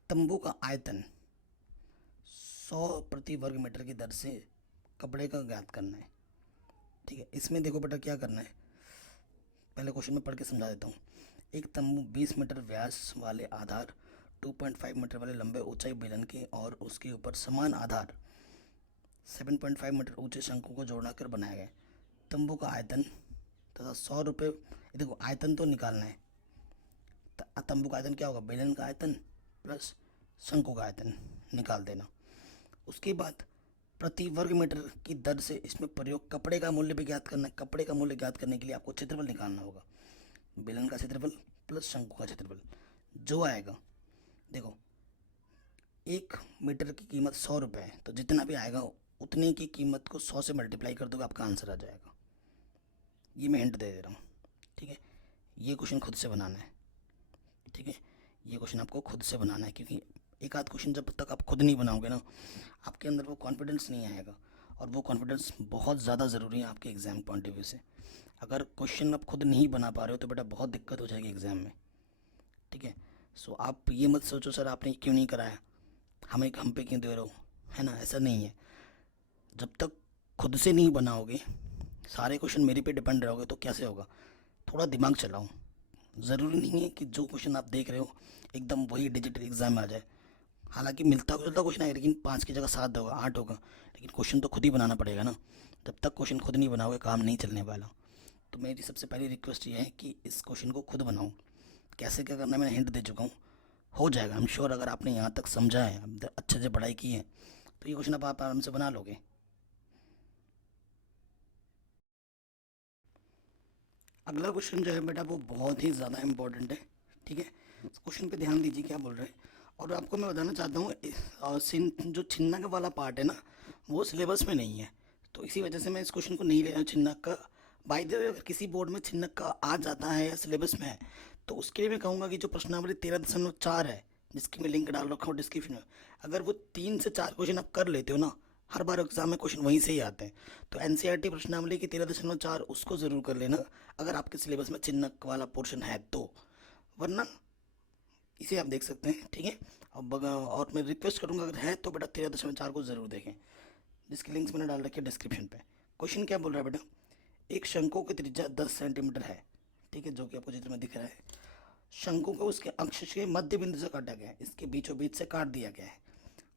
तंबू का आयतन 100 प्रति वर्ग मीटर की दर से कपड़े का ज्ञात करना है, ठीक है। इसमें देखो बेटा क्या करना है, पहले क्वेश्चन में पढ़ के समझा देता हूँ। एक तंबू 20 मीटर व्यास वाले आधार 2.5 मीटर वाले लंबे ऊंचाई बेलन के और उसके ऊपर समान आधार 7.5 मीटर ऊंचे शंकु को जोड़ना कर बनाया गया। तंबू का आयतन तथा 100 रुपये, देखो आयतन तो निकालना है, तंबू का आयतन क्या होगा, बेलन का आयतन प्लस शंकु का आयतन निकाल देना। उसके बाद प्रति वर्ग मीटर की दर से इसमें प्रयोग कपड़े का मूल्य भी ज्ञात करना है। कपड़े का मूल्य ज्ञात करने के लिए आपको क्षेत्रफल निकालना होगा, बेलन का क्षेत्रफल प्लस शंकु का क्षेत्रफल जो आएगा। देखो 1 मीटर की कीमत 100 रुपये है, तो जितना भी आएगा उतने की कीमत को 100 से मल्टीप्लाई कर दोगे आपका आंसर आ जाएगा। ये मैं हिंट दे दे रहा हूँ, ठीक है। ये क्वेश्चन खुद से बनाना है, ठीक है। ये क्वेश्चन आपको खुद से बनाना है, क्योंकि एक आध क्वेश्चन जब तक आप खुद नहीं बनाओगे ना आपके अंदर वो कॉन्फिडेंस नहीं आएगा, और वो कॉन्फिडेंस बहुत ज़्यादा ज़रूरी है आपके एग्ज़ाम पॉइंट ऑफ व्यू से। अगर क्वेश्चन आप खुद नहीं बना पा रहे हो तो बेटा बहुत दिक्कत हो जाएगी एग्ज़ाम में, ठीक है। सो आप ये मत सोचो सर आपने क्यों नहीं कराया, हमें हम पे क्यों दे रहे हो, है ना, ऐसा नहीं है। जब तक खुद से नहीं बनाओगे, सारे क्वेश्चन मेरे पे डिपेंड रहोगे तो कैसे होगा। थोड़ा दिमाग चलाओ। ज़रूरी नहीं है कि जो क्वेश्चन आप देख रहे हो एकदम वही डिजिटल एग्जाम में आ जाए। हालांकि मिलता जुलता क्वेश्चन है, लेकिन 5 की जगह 7 होगा, 8 होगा, लेकिन क्वेश्चन तो खुद ही बनाना पड़ेगा ना। जब तक क्वेश्चन खुद नहीं बनाओगे काम नहीं चलने वाला। तो मेरी सबसे पहली रिक्वेस्ट ये है कि इस क्वेश्चन को खुद बनाओ। कैसे क्या करना है मैं हिंट दे चुका हूँ, हो जाएगा। आई एम श्योर अगर आपने यहाँ तक समझा है, अच्छे से पढ़ाई की है, तो ये क्वेश्चन आप आराम से बना लोगे। अगला क्वेश्चन जो है बेटा वो बहुत ही ज़्यादा इंपॉर्टेंट है। ठीक है, इस क्वेश्चन पे ध्यान दीजिए क्या बोल रहे हैं। और आपको मैं बताना चाहता हूँ जो छिन्नक वाला पार्ट है ना, वो सिलेबस में नहीं है। तो इसी वजह से मैं इस क्वेश्चन को नहीं ले रहा हूँ छिन्नक का। बाय द वे अगर किसी बोर्ड में छिन्नक का आ जाता है या सिलेबस में है, तो उसके लिए मैं कहूँगा कि जो प्रश्नावली 13.4 है, जिसकी मैं लिंक डाल रखा हूँ डिस्क्रिप्शन में, अगर वो 3 से 4 क्वेश्चन आप कर लेते हो ना, हर बार एग्जाम में क्वेश्चन वहीं से ही आते हैं। तो एनसीईआरटी प्रश्नावली की 13.4 उसको ज़रूर कर लेना, अगर आपके सिलेबस में चिन्हक वाला पोर्शन है तो। वरना इसे आप देख सकते हैं। ठीक है, और मैं रिक्वेस्ट करूंगा अगर है तो बेटा 13.4 को ज़रूर देखें, जिसकी लिंक्स मैंने डाल रखी है डिस्क्रिप्शन पे। क्वेश्चन क्या बोल रहा है बेटा, एक शंकु की त्रिज्या 10 सेंटीमीटर है। ठीक है, जो कि आपको चित्र में दिख रहा है। शंकु को उसके अक्ष के मध्य बिंदु से काटा गया है, इसके बीचों बीच से काट दिया गया है।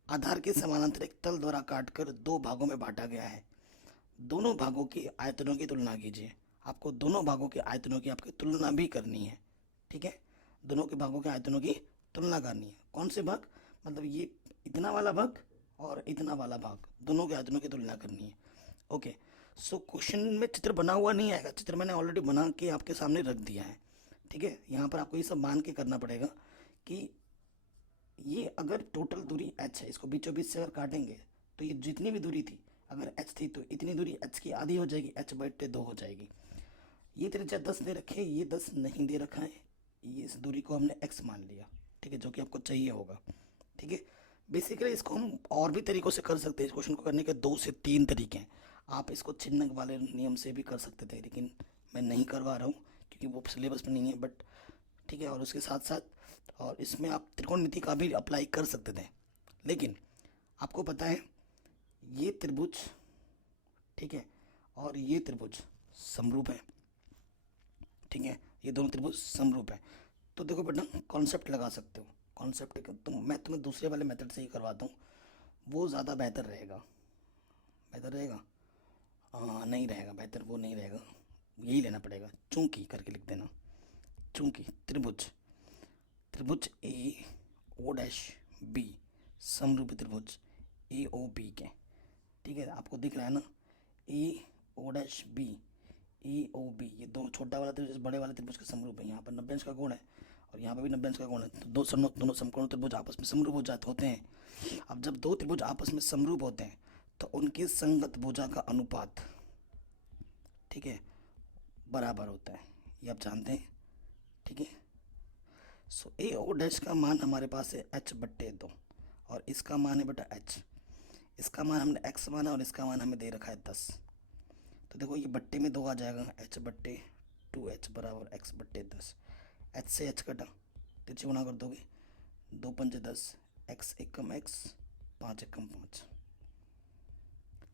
आधार के समानांतर एक तल द्वारा काटकर 2 भागों में बांटा गया है। दोनों भागों की आयतनों की तुलना कीजिए। आपको दोनों भागों के आयतनों की आपकी तुलना भी करनी है। ठीक है, दोनों के भागों के आयतनों की तुलना करनी है। कौन से भाग, मतलब ये इतना वाला भाग और इतना वाला भाग, दोनों के आयतनों की तुलना करनी है। ओके, सो क्वेश्चन में चित्र बना हुआ नहीं आएगा, चित्र मैंने ऑलरेडी बना के आपके सामने रख दिया है। ठीक है, यहाँ पर आपको ये सब मान के करना पड़ेगा कि ये अगर टोटल दूरी h है, इसको बीचों बीच से अगर काटेंगे तो ये जितनी भी दूरी थी, अगर h थी तो इतनी दूरी h की आधी हो जाएगी, h/2 हो जाएगी। ये त्रिज्या 10 दे रखे, ये 10 नहीं दे रखा है, ये इस दूरी को हमने x मान लिया। ठीक है, जो कि आपको चाहिए होगा। ठीक है, बेसिकली इसको हम और भी तरीक़ों से कर सकते हैं। इस क्वेश्चन को करने के 2 से 3 तरीके हैं। आप इसको छिन्नक वाले नियम से भी कर सकते थे, लेकिन मैं नहीं करवा रहा हूँ क्योंकि वो सिलेबस में नहीं है। बट ठीक है, और उसके साथ साथ और इसमें आप त्रिकोणमिति का भी अप्लाई कर सकते थे। लेकिन आपको पता है ये त्रिभुज, ठीक है, और ये त्रिभुज समरूप है। ठीक है, ये दोनों त्रिभुज समरूप है। तो देखो बेटा, कॉन्सेप्ट लगा सकते हो। कॉन्सेप्ट तो मैं तुम्हें दूसरे वाले मेथड से ही करवाता हूँ, वो ज़्यादा बेहतर रहेगा। बेहतर रहेगा, नहीं रहेगा बेहतर, वो नहीं रहेगा, यही लेना पड़ेगा। चूंकि करके लिख देना, चूंकि त्रिभुज त्रिभुज ए ओ डैश बी समरूपी त्रिभुज ए ओ बी के। ठीक है, आपको दिख रहा है ना, ए ओ डैश बी ए ओ बी, ये दो छोटा वाला त्रिभुज बड़े वाले त्रिभुज का समरूप है। यहाँ पर 90 अंश का कोण है और यहाँ पर भी 90 अंश का कोण है, तो दोनों समकोण त्रिभुज आपस में समरूप हो जाते होते हैं। अब जब दो त्रिभुज आपस में समरूप होते हैं तो उनकी संगत भुजा का अनुपात, ठीक है, बराबर होता है, ये आप जानते हैं। ठीक है, सो ए ओ डैश का मान हमारे पास है h/2 और इसका मान है बेटा h। इसका मान हमने x माना और इसका मान हमें दे रखा है 10। तो देखो ये बट्टे में 2 आ जाएगा, h/2h बराबर x/10। h से h कटा, तिरछे गुणा कर दोगे, 2 पंचे 10, x एकम x, 5 एकम 5।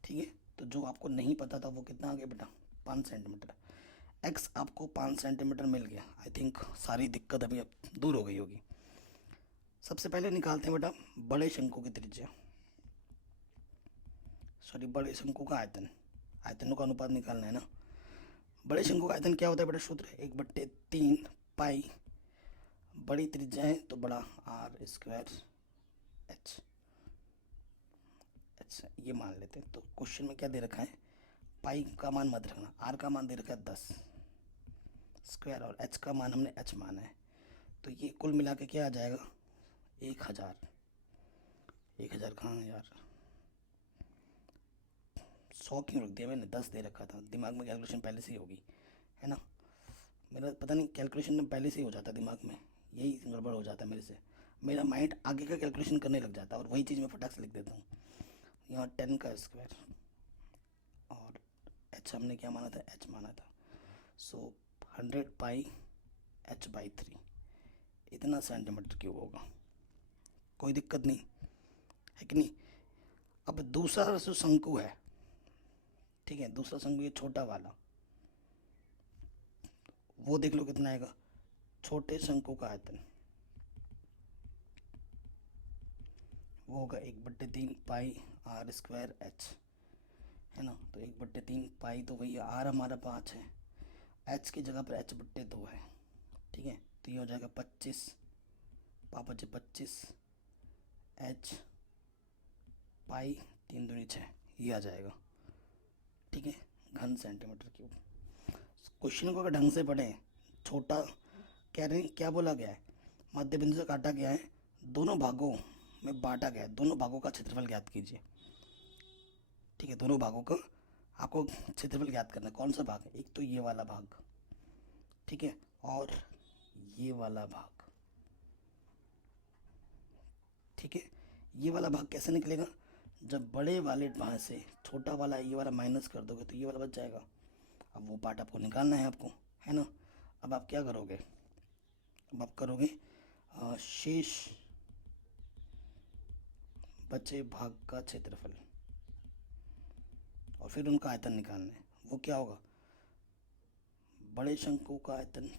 ठीक है, तो जो आपको नहीं पता था वो कितना आ गया बेटा, 5 सेंटीमीटर। x आपको 5 सेंटीमीटर मिल गया। आई थिंक सारी दिक्कत अभी अब दूर हो गई होगी। सबसे पहले निकालते हैं बेटा बड़े शंकु की त्रिज्या, सॉरी बड़े शंकु का आयतन। आयतनों का अनुपात निकालना है ना। बड़े शंकु का आयतन क्या होता है बेटा, सूत्र 1/3 पाई, बड़ी त्रिज्या है तो बड़ा r² h। अच्छा, ये मान लेते हैं। तो क्वेश्चन में क्या दे रखा है, पाई का मान मत रखना, r का मान दे रखा है 10 स्क्वायर और h का मान हमने h माना है। तो ये कुल मिला के क्या आ जाएगा, 1000। 1000 कहाँ है यार, 100 क्यों रख दिया मैंने, 10 दे रखा था। दिमाग में कैलकुलेशन पहले से ही होगी, है ना। मेरा पता नहीं कैलकुलेशन में पहले से ही हो जाता दिमाग में, यही गड़बड़ हो जाता है मेरे से। मेरा माइंड आगे का कैलकुलेशन करने लग जाता है और वही चीज़ मैं फटाक से लिख देता हूँ। यहाँ 10 का स्क्वायर और h हमने क्या माना था, h माना था। सो 100 पाई h/3 इतना सेंटीमीटर क्यूब होगा, कोई दिक्कत नहीं है कि नहीं। अब दूसरा जो शंकु है, ठीक है, दूसरा शंकु ये छोटा वाला, वो देख लो कितना आएगा। छोटे शंकु का आयतन वो होगा 1/3 पाई आर स्क्वायर एच, है ना। तो 1/3 पाई, तो वही आर हमारा 5 है, एच की जगह पर h/2 है, ठीक है। तो ये हो जाएगा 25, पापा जी 25 एच पाई 3 दूनी 6, ये आ जाएगा, ठीक है, घन सेंटीमीटर क्यूब। क्वेश्चन को अगर ढंग से पढ़ें, छोटा कह रहे हैं, क्या बोला गया है, मध्य बिंदु से काटा गया है, दोनों भागों में बांटा गया है, दोनों भागों का क्षेत्रफल ज्ञात कीजिए, ठीक है। दोनों भागों का आपको क्षेत्रफल ज्ञात करना है। कौन सा भाग है, एक तो ये वाला भाग, ठीक है, और ये वाला भाग, ठीक है। ये वाला भाग कैसे निकलेगा, जब बड़े वाले भाग से छोटा वाला ये वाला माइनस कर दोगे तो ये वाला बच जाएगा। अब वो पार्ट आपको निकालना है आपको, है ना। अब आप क्या करोगे, अब आप करोगे शेष बचे भाग का क्षेत्रफल, और फिर उनका आयतन निकालना है। वो क्या होगा, बड़े शंकु का आयतन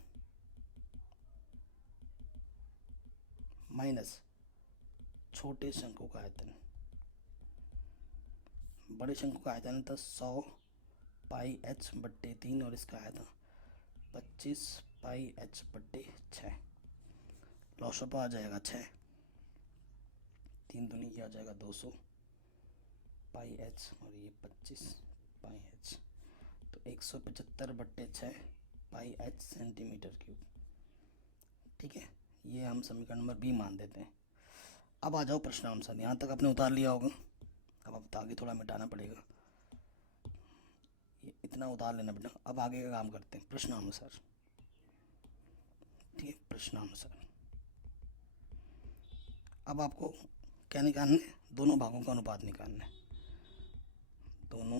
माइनस छोटे शंकु का आयतन। बड़े शंकु का आयतन था 100 पाई h/3 और इसका आयतन 25 पाई h/6। लॉसअप आ जाएगा 6, 3 दूनी ये आ जाएगा 200 पाई h और ये 25 पाई h, तो 175/6 पाई h सेंटीमीटर क्यूब, ठीक है। ये हम समीकरण नंबर बी मान देते हैं। अब आ जाओ प्रश्नानुसार, यहाँ तक आपने उतार लिया होगा, अब आप आगे थोड़ा मिटाना पड़ेगा, ये इतना उतार लेना बेटा। अब आगे का काम करते हैं प्रश्नानुसार, ठीक है, प्रश्नानुसार। अब आपको क्या निकालना है, दोनों भागों का अनुपात निकालना है, दोनों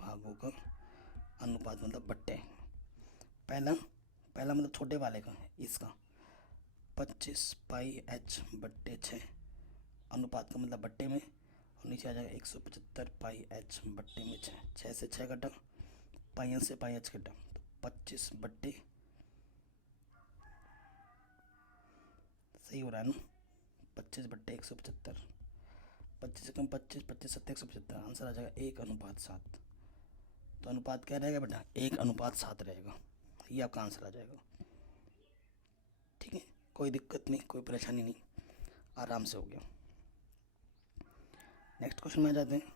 भागों का अनुपात मतलब बट्टे। पहला पहला मतलब छोटे वाले का, इसका 25 पाई h/6 अनुपात का मतलब बट्टे में, और नीचे आ जाएगा 175 पाई h/6 6 से 6 कटा, पाई से पाई h कटा, तो 25 बट्टे, सही हो रहा है ना, 25/175, 25 से कम 25, 25 7 175, आंसर आ जाएगा 1:7। तो अनुपात क्या रहेगा बेटा, 1:7 रहेगा, ये आपका आंसर आ जाएगा, ठीक है। कोई दिक्कत नहीं, कोई परेशानी नहीं, आराम से हो गया। नेक्स्ट क्वेश्चन में आ जाते हैं।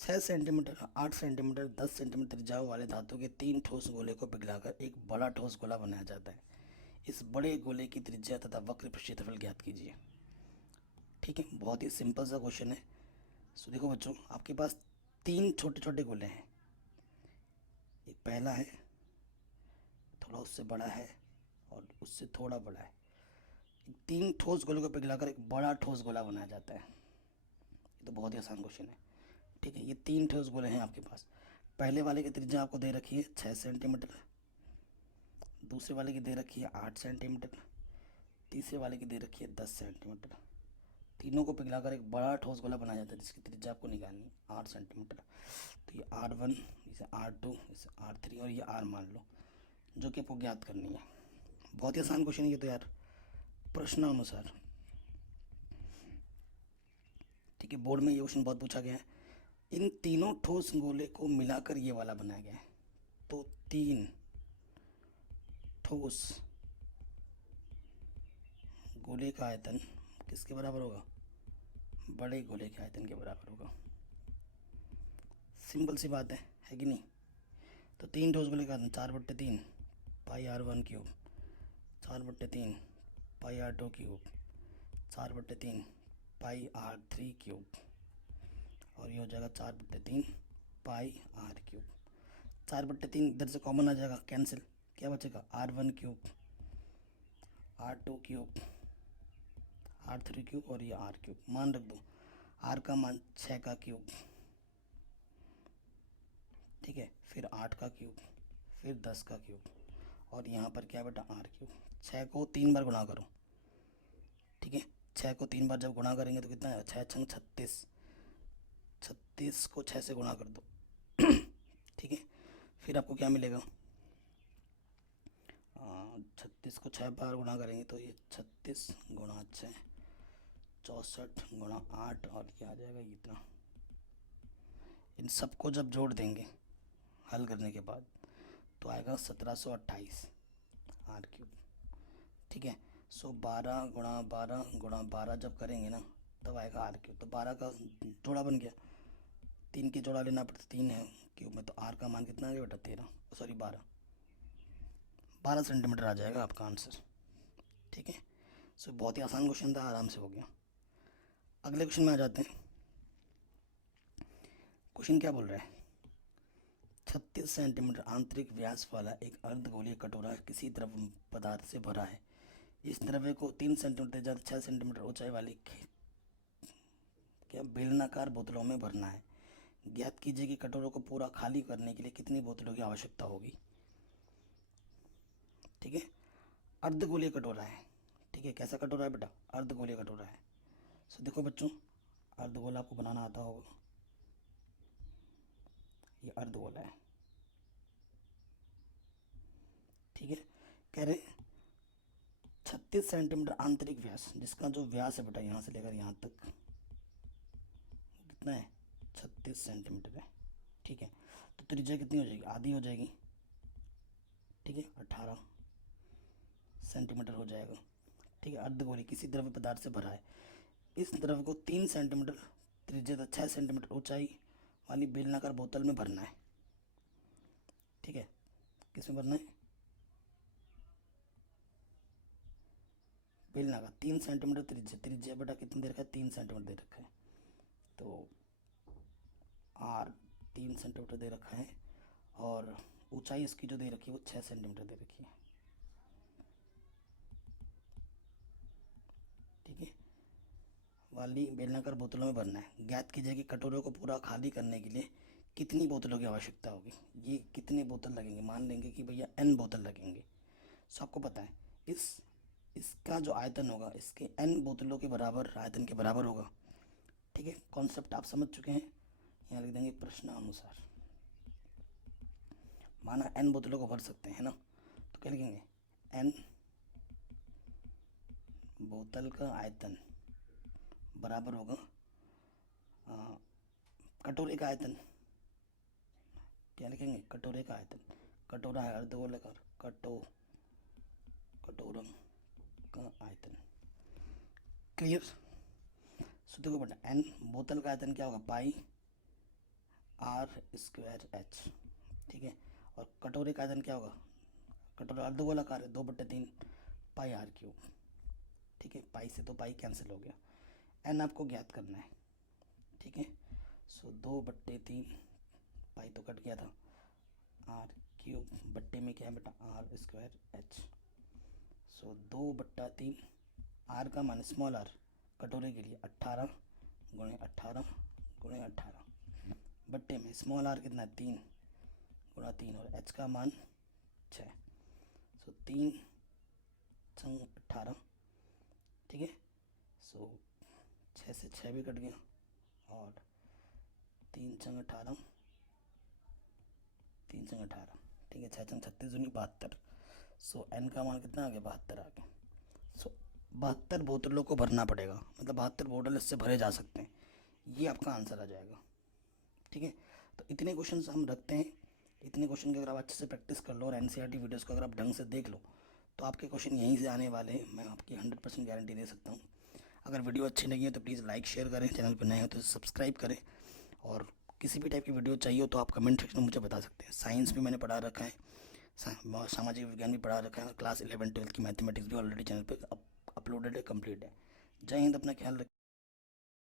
6 सेंटीमीटर, 8 सेंटीमीटर, 10 सेंटीमीटर त्रिज्या वाले धातु के 3 ठोस गोले को पिघलाकर एक बड़ा ठोस गोला बनाया जाता है। इस बड़े गोले की त्रिज्या तथा वक्र पर क्षेत्रफल ज्ञात कीजिए, ठीक है। बहुत ही सिंपल सा क्वेश्चन है। सो देखो बच्चों, आपके पास 3 छोटे छोटे गोले हैं, एक पहला है, थोड़ा उससे बड़ा है, और उससे थोड़ा बड़ा है। 3 ठोस गोलों को पिघलाकर एक बड़ा ठोस गोला बनाया जाता है। ये तो बहुत ही आसान क्वेश्चन है, ठीक है। ये 3 ठोस गोले हैं आपके पास। पहले वाले की त्रिज्या आपको दे रखी है 6 सेंटीमीटर, दूसरे वाले की दे रखी है 8 सेंटीमीटर, तीसरे वाले की दे रखी है 10 सेंटीमीटर। तीनों को पिघलाकर एक बड़ा ठोस गोला बनाया जाता है जिसकी त्रिज्या आपको निकालनी है 8 सेंटीमीटर। तो ये R1, इसे R2, इसे R3 और ये R मान लो, जो कि आपको ज्ञात करनी है। बहुत ही आसान क्वेश्चन है ये तो यार, प्रश्नानुसार, ठीक है। बोर्ड में ये क्वेश्चन बहुत पूछा गया है। इन तीनों ठोस गोले को मिलाकर ये वाला बनाया गया है। तो 3 ठोस गोले का आयतन किसके बराबर होगा, बड़े गोले के आयतन के बराबर होगा। सिंपल सी बात है कि नहीं। तो 3 ठोस गोले का आयतन 4/3 पाई R1 क्यूब, 4/3 पाई R2 क्यूब, 4/3 पाई R3 क्यूब, और ये हो जाएगा 4/3 पाई R क्यूब। 4/3 इधर से कॉमन आ जाएगा, कैंसिल, क्या बचेगा R1 cube, R2 cube, R3 cube और ये R क्यूब। मान रख दो, R का मान 6 का क्यूब, ठीक है, फिर 8 का क्यूब, फिर 10 का क्यूब, और यहाँ पर क्या है बेटा आर क्यूब। 6 को 3 बार गुणा करो, ठीक है। 6 को 3 बार जब गुणा करेंगे तो कितना है, 6 छंग 36, 36 को 6 से गुणा कर दो ठीक है। फिर आपको क्या मिलेगा, 36 को 6 बार गुणा करेंगे तो ये 36 गुणा 6 64 गुणा 8 और ये आ जाएगा इतना। इन सबको जब जोड़ देंगे हल करने के बाद तो आएगा 1728 आर क्यूब, ठीक है। सो 12 गुणा 12 गुणा 12 जब करेंगे ना तब आएगा आर क्यूब। तो 12 का जोड़ा बन गया, 3 की जोड़ा लेना पड़ता, 3 है क्यूब में, तो आर का मान कितना आ गया बेटा 13, सॉरी 12 सेंटीमीटर आ जाएगा आपका आंसर, ठीक है। सो बहुत ही आसान क्वेश्चन था, आराम से हो गया। अगले क्वेश्चन में आ जाते हैं। क्वेश्चन क्या बोल रहा है, 36 सेंटीमीटर आंतरिक व्यास वाला एक अर्धगोलीय कटोरा किसी द्रव पदार्थ से भरा है। इस द्रव्य को 3 सेंटीमीटर या 6 सेंटीमीटर ऊंचाई वाली क्या बेलनाकार बोतलों में भरना है। ज्ञात कीजिए कि कटोरों को पूरा खाली करने के लिए कितनी बोतलों की आवश्यकता होगी, ठीक है। अर्धगोलीय कटोरा है, ठीक है। कैसा कटोरा है बेटा, अर्धगोलीय कटोरा है। सो देखो बच्चों, अर्धगोला आपको बनाना आता होगा, ये अर्धगोला है, ठीक है। कह रहे 36 सेंटीमीटर आंतरिक व्यास, जिसका जो व्यास है बेटा यहाँ से लेकर यहाँ तक कितना है, 36 सेंटीमीटर है, ठीक है। तो त्रिज्या कितनी हो जाएगी, आधी हो जाएगी, ठीक है, 18 सेंटीमीटर हो जाएगा, ठीक है। अर्धगोली किसी द्रव्य पदार्थ से भरा है। इस द्रव को 3 सेंटीमीटर त्रिज्या 6 सेंटीमीटर ऊंचाई वाली बेलनाकार बोतल में भरना है, ठीक है। किस में भरना है, बेलनाकार, 3 सेंटीमीटर त्रिज्या, त्रिज्या बेटा कितना दे रखा है, 3 सेंटीमीटर दे रखा है, तो आर 3 सेंटीमीटर दे रखा है और ऊंचाई इसकी जो दे रखी है वो 6 सेंटीमीटर दे रखी है, ठीक है। वाली बेलनाकार बोतलों में भरना है। ज्ञात कीजिए कि कटोरों को पूरा खाली करने के लिए कितनी बोतलों की आवश्यकता होगी। ये कितने बोतल लगेंगे, मान लेंगे कि भैया n बोतल लगेंगे। सो आपको पता है इसका जो आयतन होगा इसके n बोतलों के बराबर, आयतन के बराबर होगा, ठीक है। कॉन्सेप्ट आप समझ चुके हैं, यहाँ लिख देंगे प्रश्नानुसार। माना n बोतलों को भर सकते हैं ना, तो क्या लिखेंगे, n बोतल का आयतन बराबर होगा कटोरे का आयतन। क्या लिखेंगे, कटोरे का आयतन, कटोरा है अर्धगोलाकार, कटोरा का आयतन, क्लियर। सो देखो बेटा n बोतल का आयतन क्या होगा, पाई आर स्क्वायर एच, ठीक है। और कटोरे का आयतन क्या होगा, कटोरा अर्धगोलाकार है, 2/3 पाई आर क्यूब, ठीक है। पाई से तो पाई कैंसिल हो गया, n आपको ज्ञात करना है, ठीक है। सो 2/3 पाई तो कट गया था, आर क्यूब बट्टे में क्या है बेटा R square H. So 2/3 R का मान स्मॉल आर कटोरे के लिए 18 गुणे 18 गुणे 18 बट्टे में स्मॉल आर कितना है 3 गुणा 3 और एच का मान 6। सो 3 छंग 18, ठीक है। सो 6 से 6 भी कट गया और 3 छंग 18, 3 छंग 18, ठीक है। 6 छंग 36 दूनी 72। सो n का मान कितना आ गया, 72 आ गया। सो 72 बोतलों को भरना पड़ेगा, मतलब 72 बोतल इससे भरे जा सकते हैं, ये आपका आंसर आ जाएगा, ठीक है। तो इतने क्वेश्चन हम रखते हैं, इतने क्वेश्चन की अगर आप अच्छे से प्रैक्टिस कर लो और एनसीईआरटी वीडियोस को अगर आप ढंग से देख लो तो आपके क्वेश्चन यहीं से आने वाले हैं, मैं आपकी 100% गारंटी दे सकता हूँ। अगर वीडियो अच्छी लगी है तो प्लीज़ लाइक शेयर करें, चैनल पर नए हो तो सब्सक्राइब करें, और किसी भी टाइप की वीडियो चाहिए हो तो आप कमेंट सेक्शन में मुझे बता सकते हैं। साइंस भी मैंने पढ़ा रखा है, सामाजिक विज्ञान भी पढ़ा रखा है, क्लास 11 12 की मैथमेटिक्स भी ऑलरेडी चैनल पर अपलोडेड है, कंप्लीट है। जय हिंद, अपना ख्याल रखें।